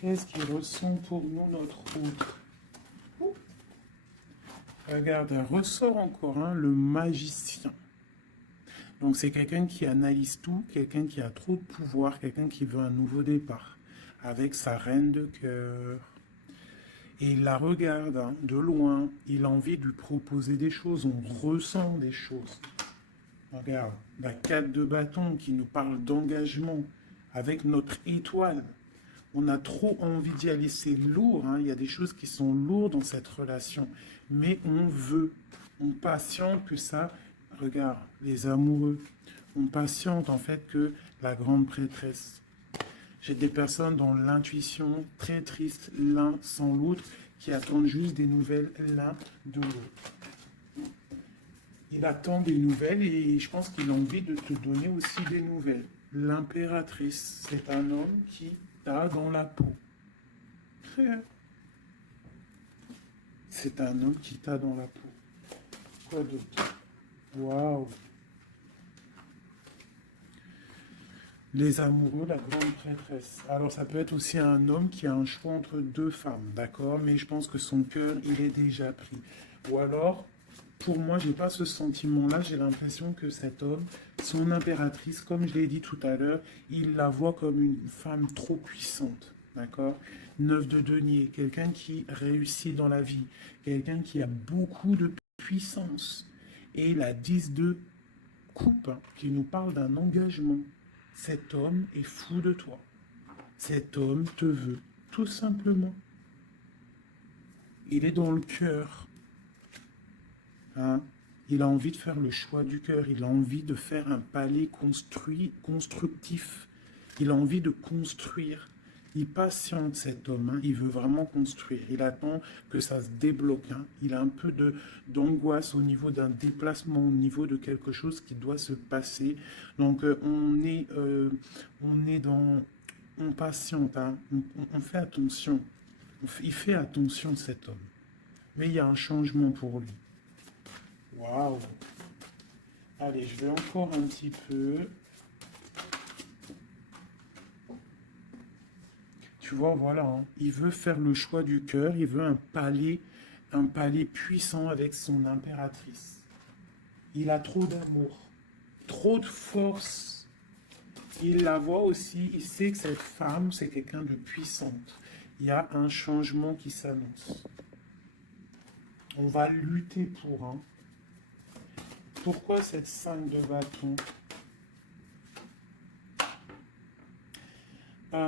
Qu'est-ce qui ressent pour nous notre autre? Regarde, un ressort encore, hein, le magicien. Donc c'est quelqu'un qui analyse tout, quelqu'un qui a trop de pouvoir, quelqu'un qui veut un nouveau départ, avec sa reine de cœur. Et il la regarde hein, de loin. Il a envie de lui proposer des choses. On ressent des choses. Regarde, la 4 de bâton qui nous parle d'engagement avec notre étoile. On a trop envie d'y aller. C'est lourd. Hein. Il y a des choses qui sont lourdes dans cette relation. Mais on veut. On patiente que ça. Regarde, les amoureux. On patiente en fait que la grande prêtresse. J'ai des personnes dans l'intuition très triste l'un sans l'autre qui attendent juste des nouvelles l'un de l'autre. Il attend des nouvelles et je pense qu'il a envie de te donner aussi des nouvelles. L'impératrice, c'est un homme qui t'a dans la peau. C'est un homme qui t'a dans la peau. Quoi d'autre? Waouh! Les amoureux, la grande prêtresse. Alors ça peut être aussi un homme qui a un choix entre deux femmes, d'accord? Mais je pense que son cœur, il est déjà pris. Ou alors, pour moi, j'ai pas ce sentiment-là. J'ai l'impression que cet homme, son impératrice, comme je l'ai dit tout à l'heure, il la voit comme une femme trop puissante, d'accord? 9 de denier, quelqu'un qui réussit dans la vie, quelqu'un qui a beaucoup de puissance. Et la 10 de coupe, hein, qui nous parle d'un engagement. Cet homme est fou de toi. Cet homme te veut, tout simplement. Il est dans le cœur. Hein? Il a envie de faire le choix du cœur. Il a envie de faire un palais constructif. Il a envie de construire. Il patiente cet homme. Hein? Il veut vraiment construire. Il attend que ça se débloque. Hein? Il a un peu d'angoisse au niveau d'un déplacement, au niveau de quelque chose qui doit se passer. Donc on est dans... On patiente. Hein? On fait attention. Il fait attention cet homme. Mais il y a un changement pour lui. Waouh! Allez, je vais encore un petit peu. Tu vois, voilà, hein. Il veut faire le choix du cœur, il veut un palais puissant avec son impératrice. Il a trop d'amour, trop de force. Il la voit aussi, il sait que cette femme, c'est quelqu'un de puissante. Il y a un changement qui s'annonce. On va lutter pour, hein. Pourquoi cette 5 de bâton?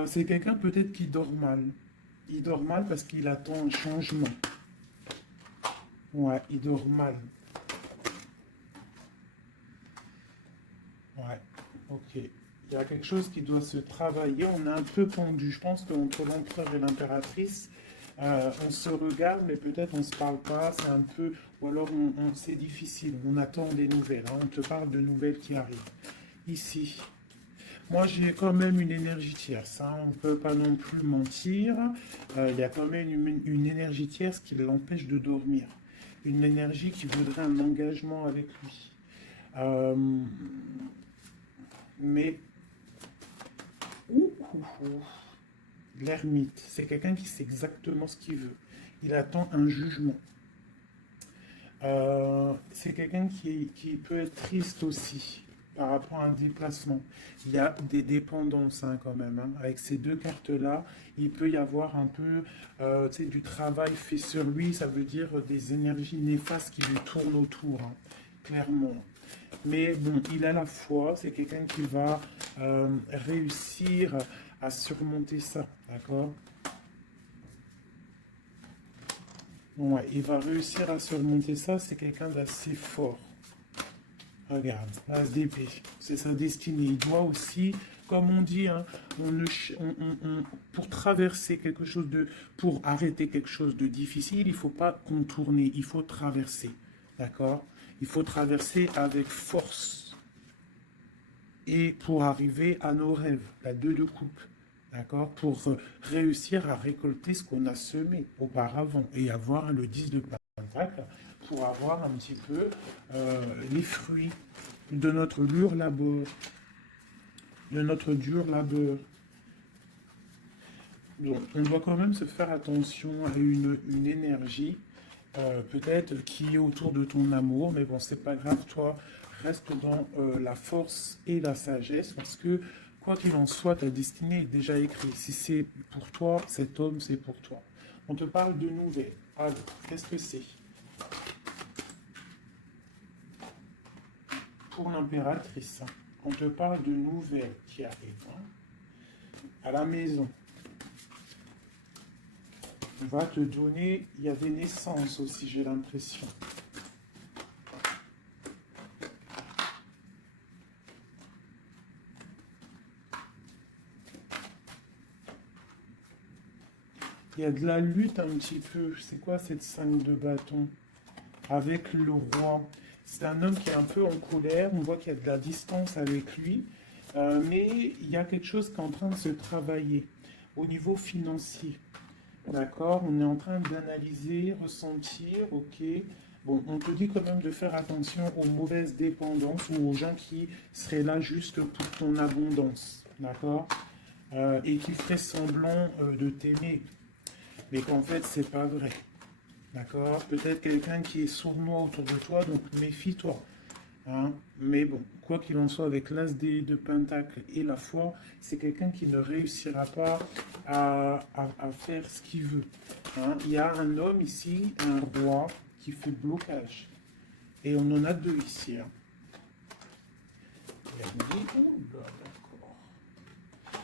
C'est quelqu'un peut-être qui dort mal. Il dort mal parce qu'il attend un changement. Ouais, il dort mal. Ouais, ok. Il y a quelque chose qui doit se travailler. On est un peu pendu. Je pense qu'entre l'empereur et l'impératrice, on se regarde, mais peut-être on ne se parle pas. C'est un peu... Ou alors c'est difficile. On attend des nouvelles. Hein. On te parle de nouvelles qui arrivent. Ici. Moi, j'ai quand même une énergie tierce. Hein. On ne peut pas non plus mentir. Il y a quand même une énergie tierce qui l'empêche de dormir. Une énergie qui voudrait un engagement avec lui. Euh, mais... L'ermite, c'est quelqu'un qui sait exactement ce qu'il veut. Il attend un jugement. C'est quelqu'un qui peut être triste aussi par rapport à un déplacement. Il y a des dépendances hein, quand même. Hein. Avec ces deux cartes-là, il peut y avoir un peu du travail fait sur lui. Ça veut dire des énergies néfastes qui lui tournent autour, hein, clairement. Mais bon, il a la foi. C'est quelqu'un qui va réussir à surmonter ça. D'accord? Ouais, il va réussir à surmonter ça. C'est quelqu'un d'assez fort. Regarde, l'As d'épée, c'est sa destinée. Il doit aussi, comme on dit, hein, pour traverser quelque chose de... Pour arrêter quelque chose de difficile, il ne faut pas contourner, il faut traverser. D'accord? Il faut traverser avec force. Et pour arriver à nos rêves, la 2 de coupe. D'accord? Pour réussir à récolter ce qu'on a semé auparavant et avoir le 10 de pentacle pour avoir un petit peu les fruits de notre dur labeur. De notre dur labeur. Donc, on doit quand même se faire attention à une énergie, peut-être qui est autour de ton amour, mais bon, c'est pas grave, toi, reste dans la force et la sagesse, parce que, quoi qu'il en soit, ta destinée est déjà écrite. Si c'est pour toi, cet homme, c'est pour toi. On te parle de nouvelles. Alors, qu'est-ce que c'est? Pour l'impératrice, on te parle de nouvelles qui arrivent à la maison. On va te donner, il y a des naissances aussi, j'ai l'impression. Il y a de la lutte un petit peu. C'est quoi cette 5 de bâton? Avec le roi. C'est un homme qui est un peu en colère. On voit qu'il y a de la distance avec lui. Mais il y a quelque chose qui est en train de se travailler au niveau financier. D'accord? On est en train d'analyser, ressentir, ok. Bon, on te dit quand même de faire attention aux mauvaises dépendances ou aux gens qui seraient là juste pour ton abondance. D'accord? Et qui feraient semblant de t'aimer. Mais qu'en fait, c'est pas vrai. D'accord? Peut-être quelqu'un qui est sournois autour de toi, donc méfie-toi. Hein? Mais bon, quoi qu'il en soit, avec l'as de Pentacle et la foi, c'est quelqu'un qui ne réussira pas à faire ce qu'il veut. Hein? Il y a un homme ici, un roi, qui fait blocage. Et on en a deux ici. Hein. Il a dit, oh là, d'accord.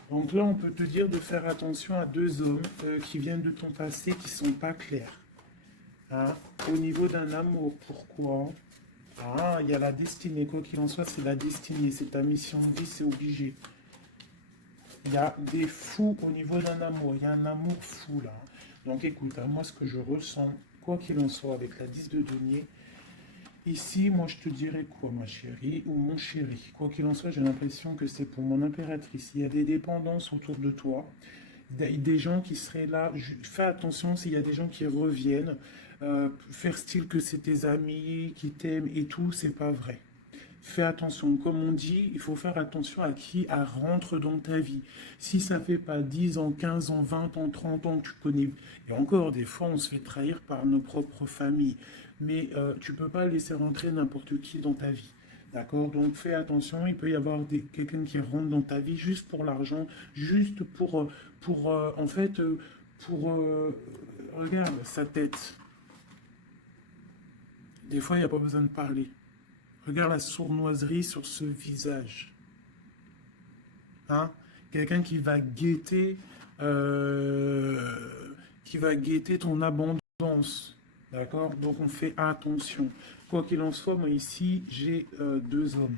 Donc là, on peut te dire de faire attention à deux hommes qui viennent de ton passé, qui sont pas clairs. Hein? Au niveau d'un amour, pourquoi? Ah, il y a la destinée, quoi qu'il en soit, c'est la destinée, c'est ta mission de vie, c'est obligé. Il y a des fous au niveau d'un amour, il y a un amour fou là. Donc écoute, hein, moi ce que je ressens, quoi qu'il en soit, avec la 10 de denier, ici, moi je te dirais quoi, ma chérie, ou mon chéri, quoi qu'il en soit, j'ai l'impression que c'est pour mon impératrice. Il y a des dépendances autour de toi, des gens qui seraient là. Fais attention s'il y a des gens qui reviennent, faire style que c'est tes amis qui t'aiment et tout, c'est pas vrai. Fais attention, comme on dit, il faut faire attention à qui rentre dans ta vie. Si ça fait pas 10 ans, 15 ans, 20 ans, 30 ans que tu connais, et encore des fois on se fait trahir par nos propres familles, mais tu peux pas laisser rentrer n'importe qui dans ta vie. D'accord? Donc fais attention, il peut y avoir quelqu'un qui rentre dans ta vie juste pour l'argent, juste en fait, regarde sa tête. Des fois, il n'y a pas besoin de parler. Regarde la sournoiserie sur ce visage. Hein? Quelqu'un qui va guetter ton abondance. D'accord? Donc on fait attention. Quoi qu'il en soit, moi ici, j'ai deux hommes.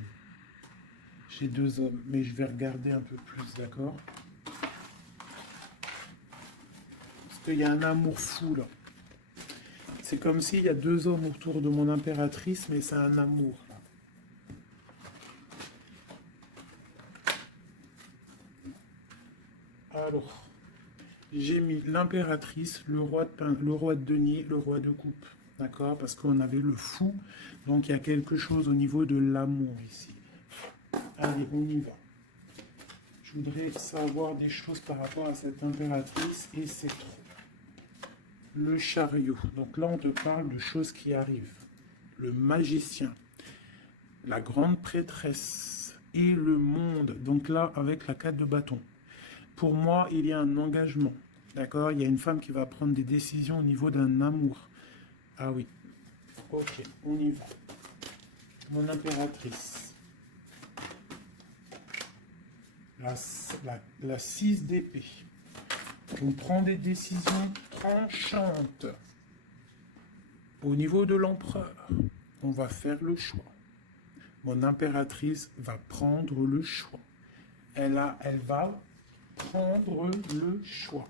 J'ai deux hommes, mais je vais regarder un peu plus, d'accord? Parce qu'il y a un amour fou là. C'est comme s'il y a deux hommes autour de mon impératrice, mais c'est un amour. Alors, j'ai mis l'impératrice, le roi de denier, le roi de coupe. D'accord? Parce qu'on avait le fou. Donc, il y a quelque chose au niveau de l'amour ici. Allez, on y va. Je voudrais savoir des choses par rapport à cette impératrice et c'est trop. Le chariot. Donc là, on te parle de choses qui arrivent. Le magicien, la grande prêtresse et le monde. Donc là, avec la 4 de bâton. Pour moi, il y a un engagement. D'accord? Il y a une femme qui va prendre des décisions au niveau d'un amour. Ah oui. Ok, on y va. Mon impératrice. La 6 d'épée. On prend des décisions tranchantes. Au niveau de l'empereur, on va faire le choix. Mon impératrice va prendre le choix. Elle va prendre le choix.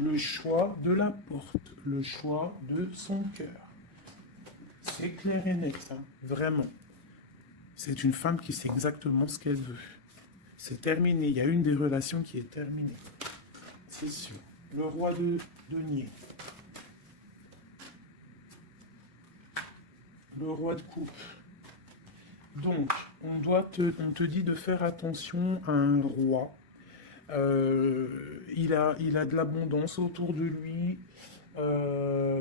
Le choix de la porte, le choix de son cœur. C'est clair et net, hein, vraiment. C'est une femme qui sait exactement ce qu'elle veut. C'est terminé. Il y a une des relations qui est terminée. C'est sûr. Le roi de denier. Le roi de coupe. Donc, on te dit de faire attention à un roi. Il a de l'abondance autour de lui.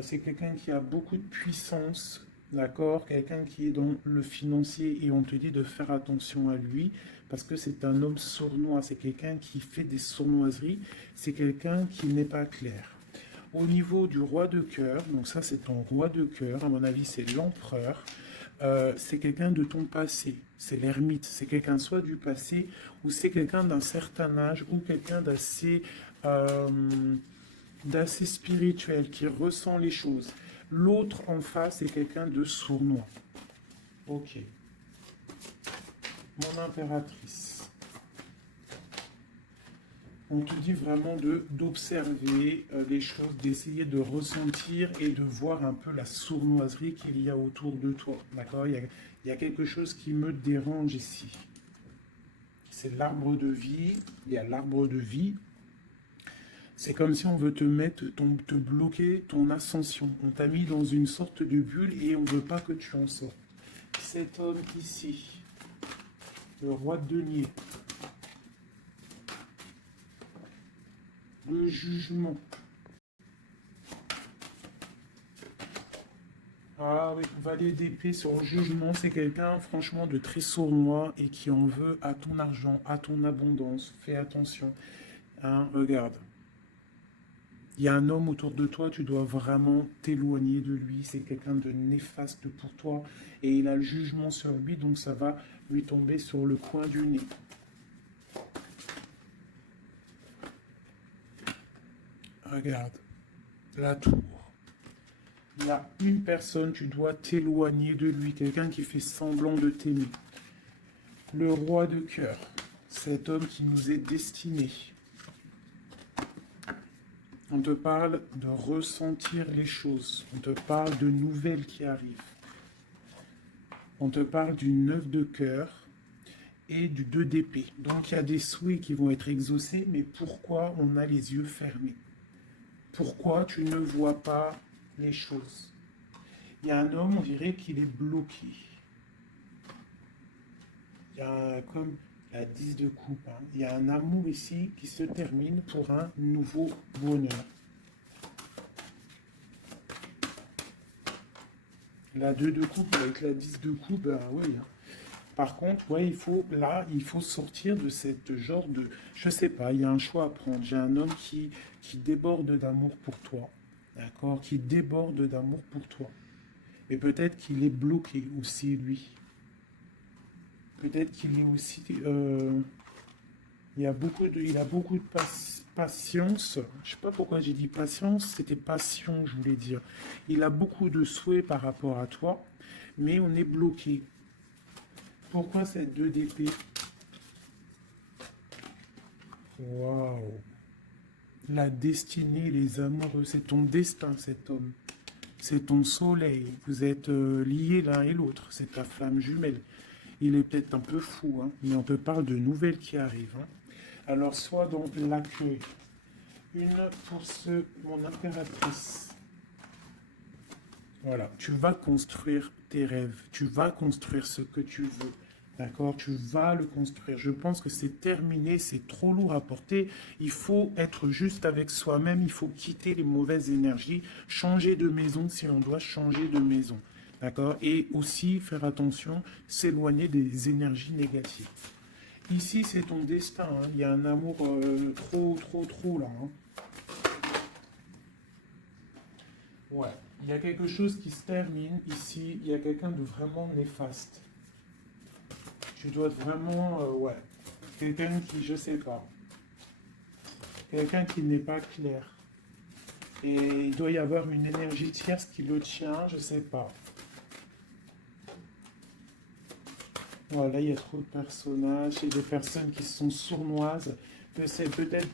C'est quelqu'un qui a beaucoup de puissance. D'accord? Quelqu'un qui est dans le financier et on te dit de faire attention à lui parce que c'est un homme sournois. C'est quelqu'un qui fait des sournoiseries. C'est quelqu'un qui n'est pas clair. Au niveau du roi de cœur, donc ça c'est ton roi de cœur, à mon avis c'est l'empereur. C'est quelqu'un de ton passé, c'est l'ermite, c'est quelqu'un soit du passé ou c'est quelqu'un d'un certain âge ou quelqu'un euh, d'assez spirituel qui ressent les choses. L'autre en face est quelqu'un de sournois. Ok. Mon impératrice. On te dit vraiment d'observer les choses, d'essayer de ressentir et de voir un peu la sournoiserie qu'il y a autour de toi. D'accord, il y a quelque chose qui me dérange ici. C'est l'arbre de vie. Il y a l'arbre de vie. C'est comme si on veut te bloquer ton ascension. On t'a mis dans une sorte de bulle et on ne veut pas que tu en sortes. Cet homme ici, le roi de denier, le jugement. Ah oui, valet d'épée sur le jugement, c'est quelqu'un franchement de très sournois et qui en veut à ton argent, à ton abondance. Fais attention. Hein, regarde. Il y a un homme autour de toi, tu dois vraiment t'éloigner de lui. C'est quelqu'un de néfaste pour toi. Et il a le jugement sur lui, donc ça va lui tomber sur le coin du nez. Regarde, la tour. Il y a une personne, tu dois t'éloigner de lui. Quelqu'un qui fait semblant de t'aimer. Le roi de cœur. Cet homme qui nous est destiné. On te parle de ressentir les choses. On te parle de nouvelles qui arrivent. On te parle du 9 de cœur et du 2 d'épée. Donc il y a des souhaits qui vont être exaucés, mais pourquoi on a les yeux fermés? Pourquoi tu ne vois pas les choses? Il y a un homme, on dirait qu'il est bloqué. Il y a comme la 10 de coupe. Hein. Il y a un amour ici qui se termine pour un nouveau bonheur. La 2 de coupe avec la 10 de coupe, ben oui. Hein. Par contre, ouais, il faut sortir de cette genre de... Je sais pas, il y a un choix à prendre. J'ai un homme qui déborde d'amour pour toi. D'accord? Qui déborde d'amour pour toi. Mais peut-être qu'il est bloqué aussi, lui. Peut-être qu'il est aussi... il a beaucoup de patience. Je sais pas pourquoi j'ai dit patience, c'était passion, je voulais dire. Il a beaucoup de souhaits par rapport à toi, mais on est bloqué. Pourquoi cette 2 d'épée? Waouh! La destinée, les amoureux, c'est ton destin, cet homme. C'est ton soleil. Vous êtes liés l'un et l'autre. C'est ta flamme jumelle. Il est peut-être un peu fou, hein, mais on te parle de nouvelles qui arrivent. Hein. Alors, sois dans l'accueil. Une pour mon impératrice. Voilà, tu vas construire tes rêves. Tu vas construire ce que tu veux. D'accord? Tu vas le construire. Je pense que c'est terminé, c'est trop lourd à porter. Il faut être juste avec soi-même. Il faut quitter les mauvaises énergies, changer de maison si on doit changer de maison. D'accord? Et aussi faire attention, s'éloigner des énergies négatives. Ici, c'est ton destin. Hein. Il y a un amour trop là. Hein. Ouais. Il y a quelque chose qui se termine ici. Il y a quelqu'un de vraiment néfaste. Tu dois être vraiment, ouais, quelqu'un qui, je sais pas, quelqu'un qui n'est pas clair. Et il doit y avoir une énergie tierce qui le tient, je sais pas. Voilà, il y a trop de personnages et des personnes qui sont sournoises. Que c'est peut-être,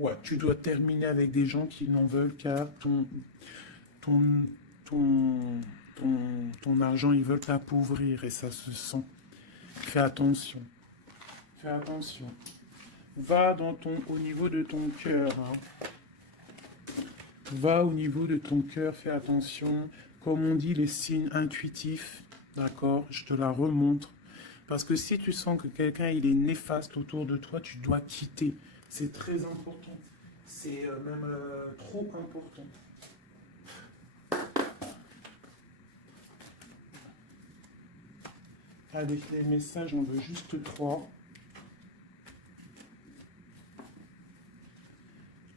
ouais, tu dois terminer avec des gens qui n'en veulent qu'à ton, ton, ton argent, ils veulent t'appauvrir et ça se sent. Fais attention. Fais attention. Va au niveau de ton cœur. Hein. Va au niveau de ton cœur, fais attention. Comme on dit, les signes intuitifs, d'accord, je te la remontre. Parce que si tu sens que quelqu'un il est néfaste autour de toi, tu dois quitter. C'est très important. C'est même trop important. Avec les messages, on veut juste 3.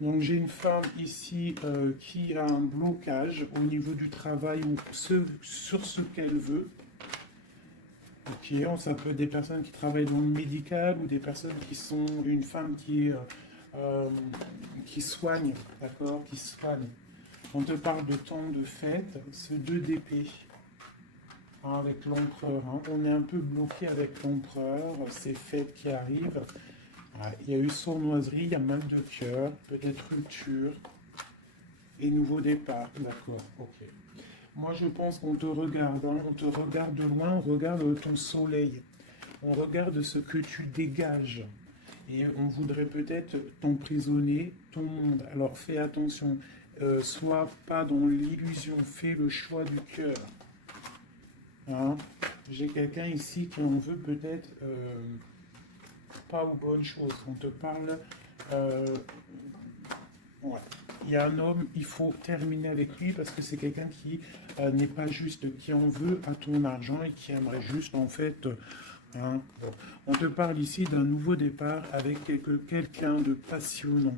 Donc j'ai une femme ici qui a un blocage au niveau du travail ou sur ce qu'elle veut. Ok, ça peut être des personnes qui travaillent dans le médical ou des personnes qui sont une femme euh, qui soigne, d'accord, qui soigne. On te parle de temps de fête, ce 2 d'épée, hein, avec l'empereur. Hein. On est un peu bloqué avec l'empereur, ces fêtes qui arrivent. Ouais, il y a eu sournoiserie, il y a mal de cœur, peut-être rupture et nouveau départ. D'accord, ok. Moi, je pense qu'on te regarde, hein, on te regarde de loin, on regarde ton soleil, on regarde ce que tu dégages. Et on voudrait peut-être t'emprisonner, ton monde. Alors fais attention, sois pas dans l'illusion, fais le choix du cœur. Hein. J'ai quelqu'un ici qui en veut peut-être pas aux bonnes choses. On te parle. euh, ouais. Il y a un homme, il faut terminer avec lui parce que c'est quelqu'un qui n'est pas juste, qui en veut à ton argent et qui aimerait juste en fait. Hein, bon. On te parle ici d'un nouveau départ avec quelqu'un de passionnant.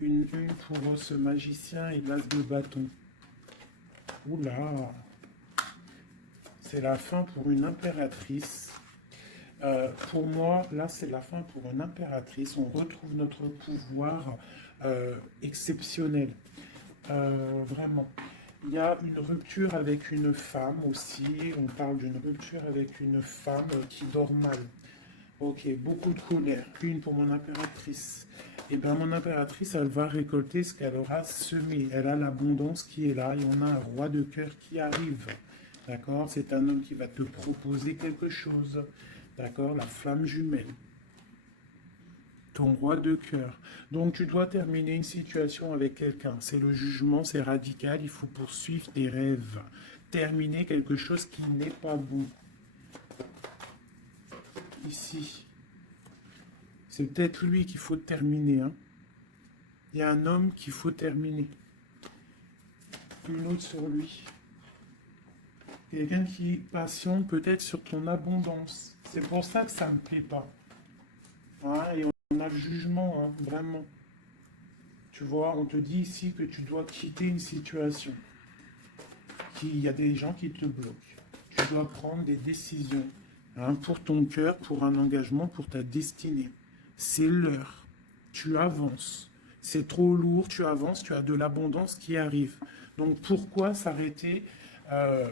Une pour ce magicien et l'as de bâton. Oula, c'est la fin pour une impératrice. Pour moi, là, c'est la fin pour une impératrice. On retrouve notre pouvoir exceptionnel. Vraiment. Il y a une rupture avec une femme aussi. On parle d'une rupture avec une femme qui dort mal. Ok, beaucoup de colère. Une pour mon impératrice. Et bien, mon impératrice, elle va récolter ce qu'elle aura semé. Elle a l'abondance qui est là et on a un roi de cœur qui arrive. D'accord? C'est un homme qui va te proposer quelque chose. D'accord? La flamme jumelle. Ton roi de cœur. Donc, tu dois terminer une situation avec quelqu'un. C'est le jugement, c'est radical. Il faut poursuivre tes rêves. Terminer quelque chose qui n'est pas bon. Ici. C'est peut-être lui qu'il faut terminer. Hein. Il y a un homme qu'il faut terminer. Une autre sur lui. Quelqu'un qui patiente peut-être sur ton abondance. C'est pour ça que ça ne me plaît pas. Hein, et on a le jugement, hein, vraiment. Tu vois, on te dit ici que tu dois quitter une situation. Il y a des gens qui te bloquent. Tu dois prendre des décisions, hein, pour ton cœur, pour un engagement, pour ta destinée. C'est l'heure. Tu avances. C'est trop lourd, tu avances, tu as de l'abondance qui arrive. Donc pourquoi s'arrêter?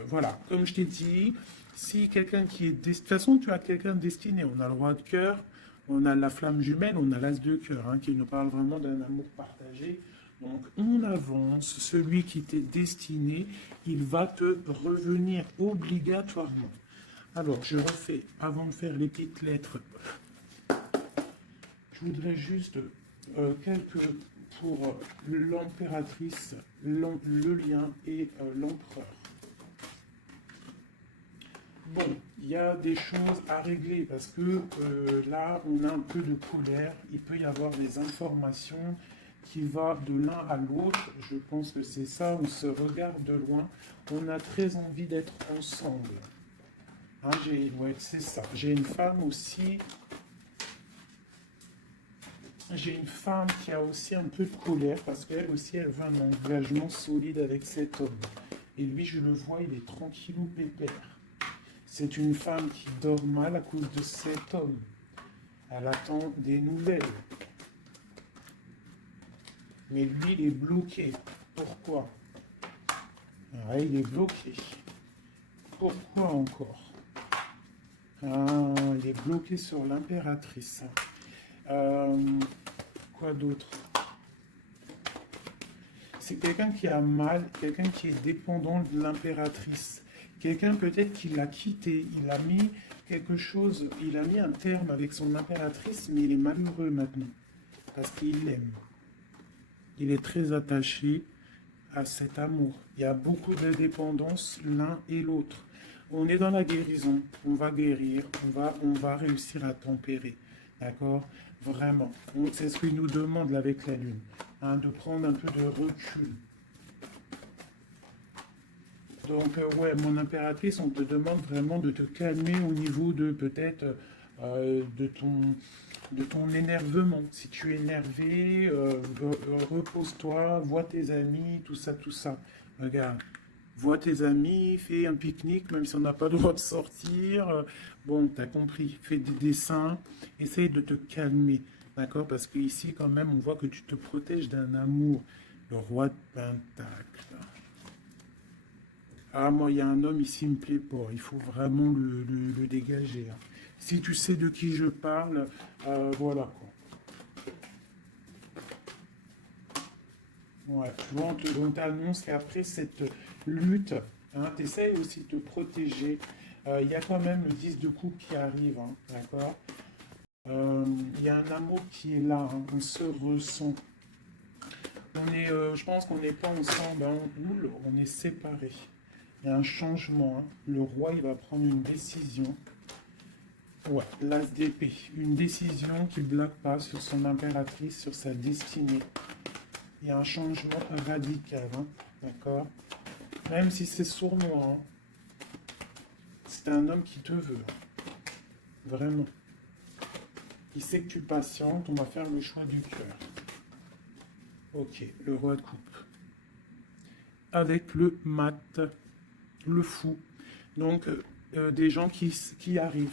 Voilà, comme je t'ai dit, si quelqu'un qui est... De toute façon, tu as quelqu'un destiné. On a le roi de cœur, on a la flamme jumelle, on a l'as de cœur, hein, qui nous parle vraiment d'un amour partagé. Donc on avance, celui qui t'est destiné, il va te revenir obligatoirement. Alors, je refais, avant de faire les petites lettres, je voudrais juste quelques pour l'impératrice, le lien et l'empereur. Bon, il y a des choses à régler parce que là, on a un peu de colère. Il peut y avoir des informations qui vont de l'un à l'autre. Je pense que c'est ça, on se regarde de loin. On a très envie d'être ensemble. Hein, ouais, c'est ça. J'ai une femme aussi. J'ai une femme qui a aussi un peu de colère parce qu'elle aussi, elle veut un engagement solide avec cet homme. Et lui, je le vois, il est tranquillou pépère. C'est une femme qui dort mal à cause de cet homme. Elle attend des nouvelles. Mais lui, il est bloqué. Pourquoi? Ah, il est bloqué. Pourquoi encore? Ah, il est bloqué sur l'impératrice. Quoi d'autre? C'est quelqu'un qui a mal, quelqu'un qui est dépendant de l'impératrice. Quelqu'un peut-être qui l'a quitté, il a mis quelque chose, il a mis un terme avec son impératrice, mais il est malheureux maintenant, parce qu'il l'aime. Il est très attaché à cet amour. Il y a beaucoup de dépendance l'un et l'autre. On est dans la guérison, on va guérir, on va réussir à tempérer. D'accord? Vraiment. C'est ce qu'il nous demande là, avec la Lune, hein, de prendre un peu de recul. Donc, ouais, mon impératrice, on te demande vraiment de te calmer au niveau de peut-être de ton énervement. Si tu es énervé, repose-toi, vois tes amis, tout ça, tout ça. Regarde, vois tes amis, fais un pique-nique, même si on n'a pas le droit de sortir. Bon, t'as compris, fais des dessins, essaye de te calmer, d'accord? Parce qu'ici, quand même, on voit que tu te protèges d'un amour. Le roi de Pentacle. Ah, moi, il y a un homme ici, il me plaît pas. Il faut vraiment le dégager, hein. Si tu sais de qui je parle, voilà quoi. Ouais, tu vois, on t'annonce qu'après cette lutte, hein, tu essaies aussi de te protéger. Il y a quand même le 10 de coupe qui arrive, hein, d'accord? Il y a un amour qui est là, hein, on se ressent. Je pense qu'on n'est pas ensemble, hein, on roule, on est séparés. Il y a un changement, hein. Le roi, il va prendre une décision. Ouais, l'as d'épée. Une décision qui ne bloque pas sur son impératrice, sur sa destinée. Il y a un changement radical, hein, d'accord? Même si c'est sournois, hein, c'est un homme qui te veut, hein, vraiment. Il sait que tu patientes, on va faire le choix du cœur. Ok, le roi de coupe. Avec le mat, le fou. Donc, des gens qui arrivent.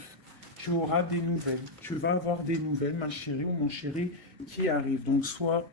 Tu auras des nouvelles. Tu vas avoir des nouvelles, ma chérie ou mon chéri, qui arrivent. Donc, soit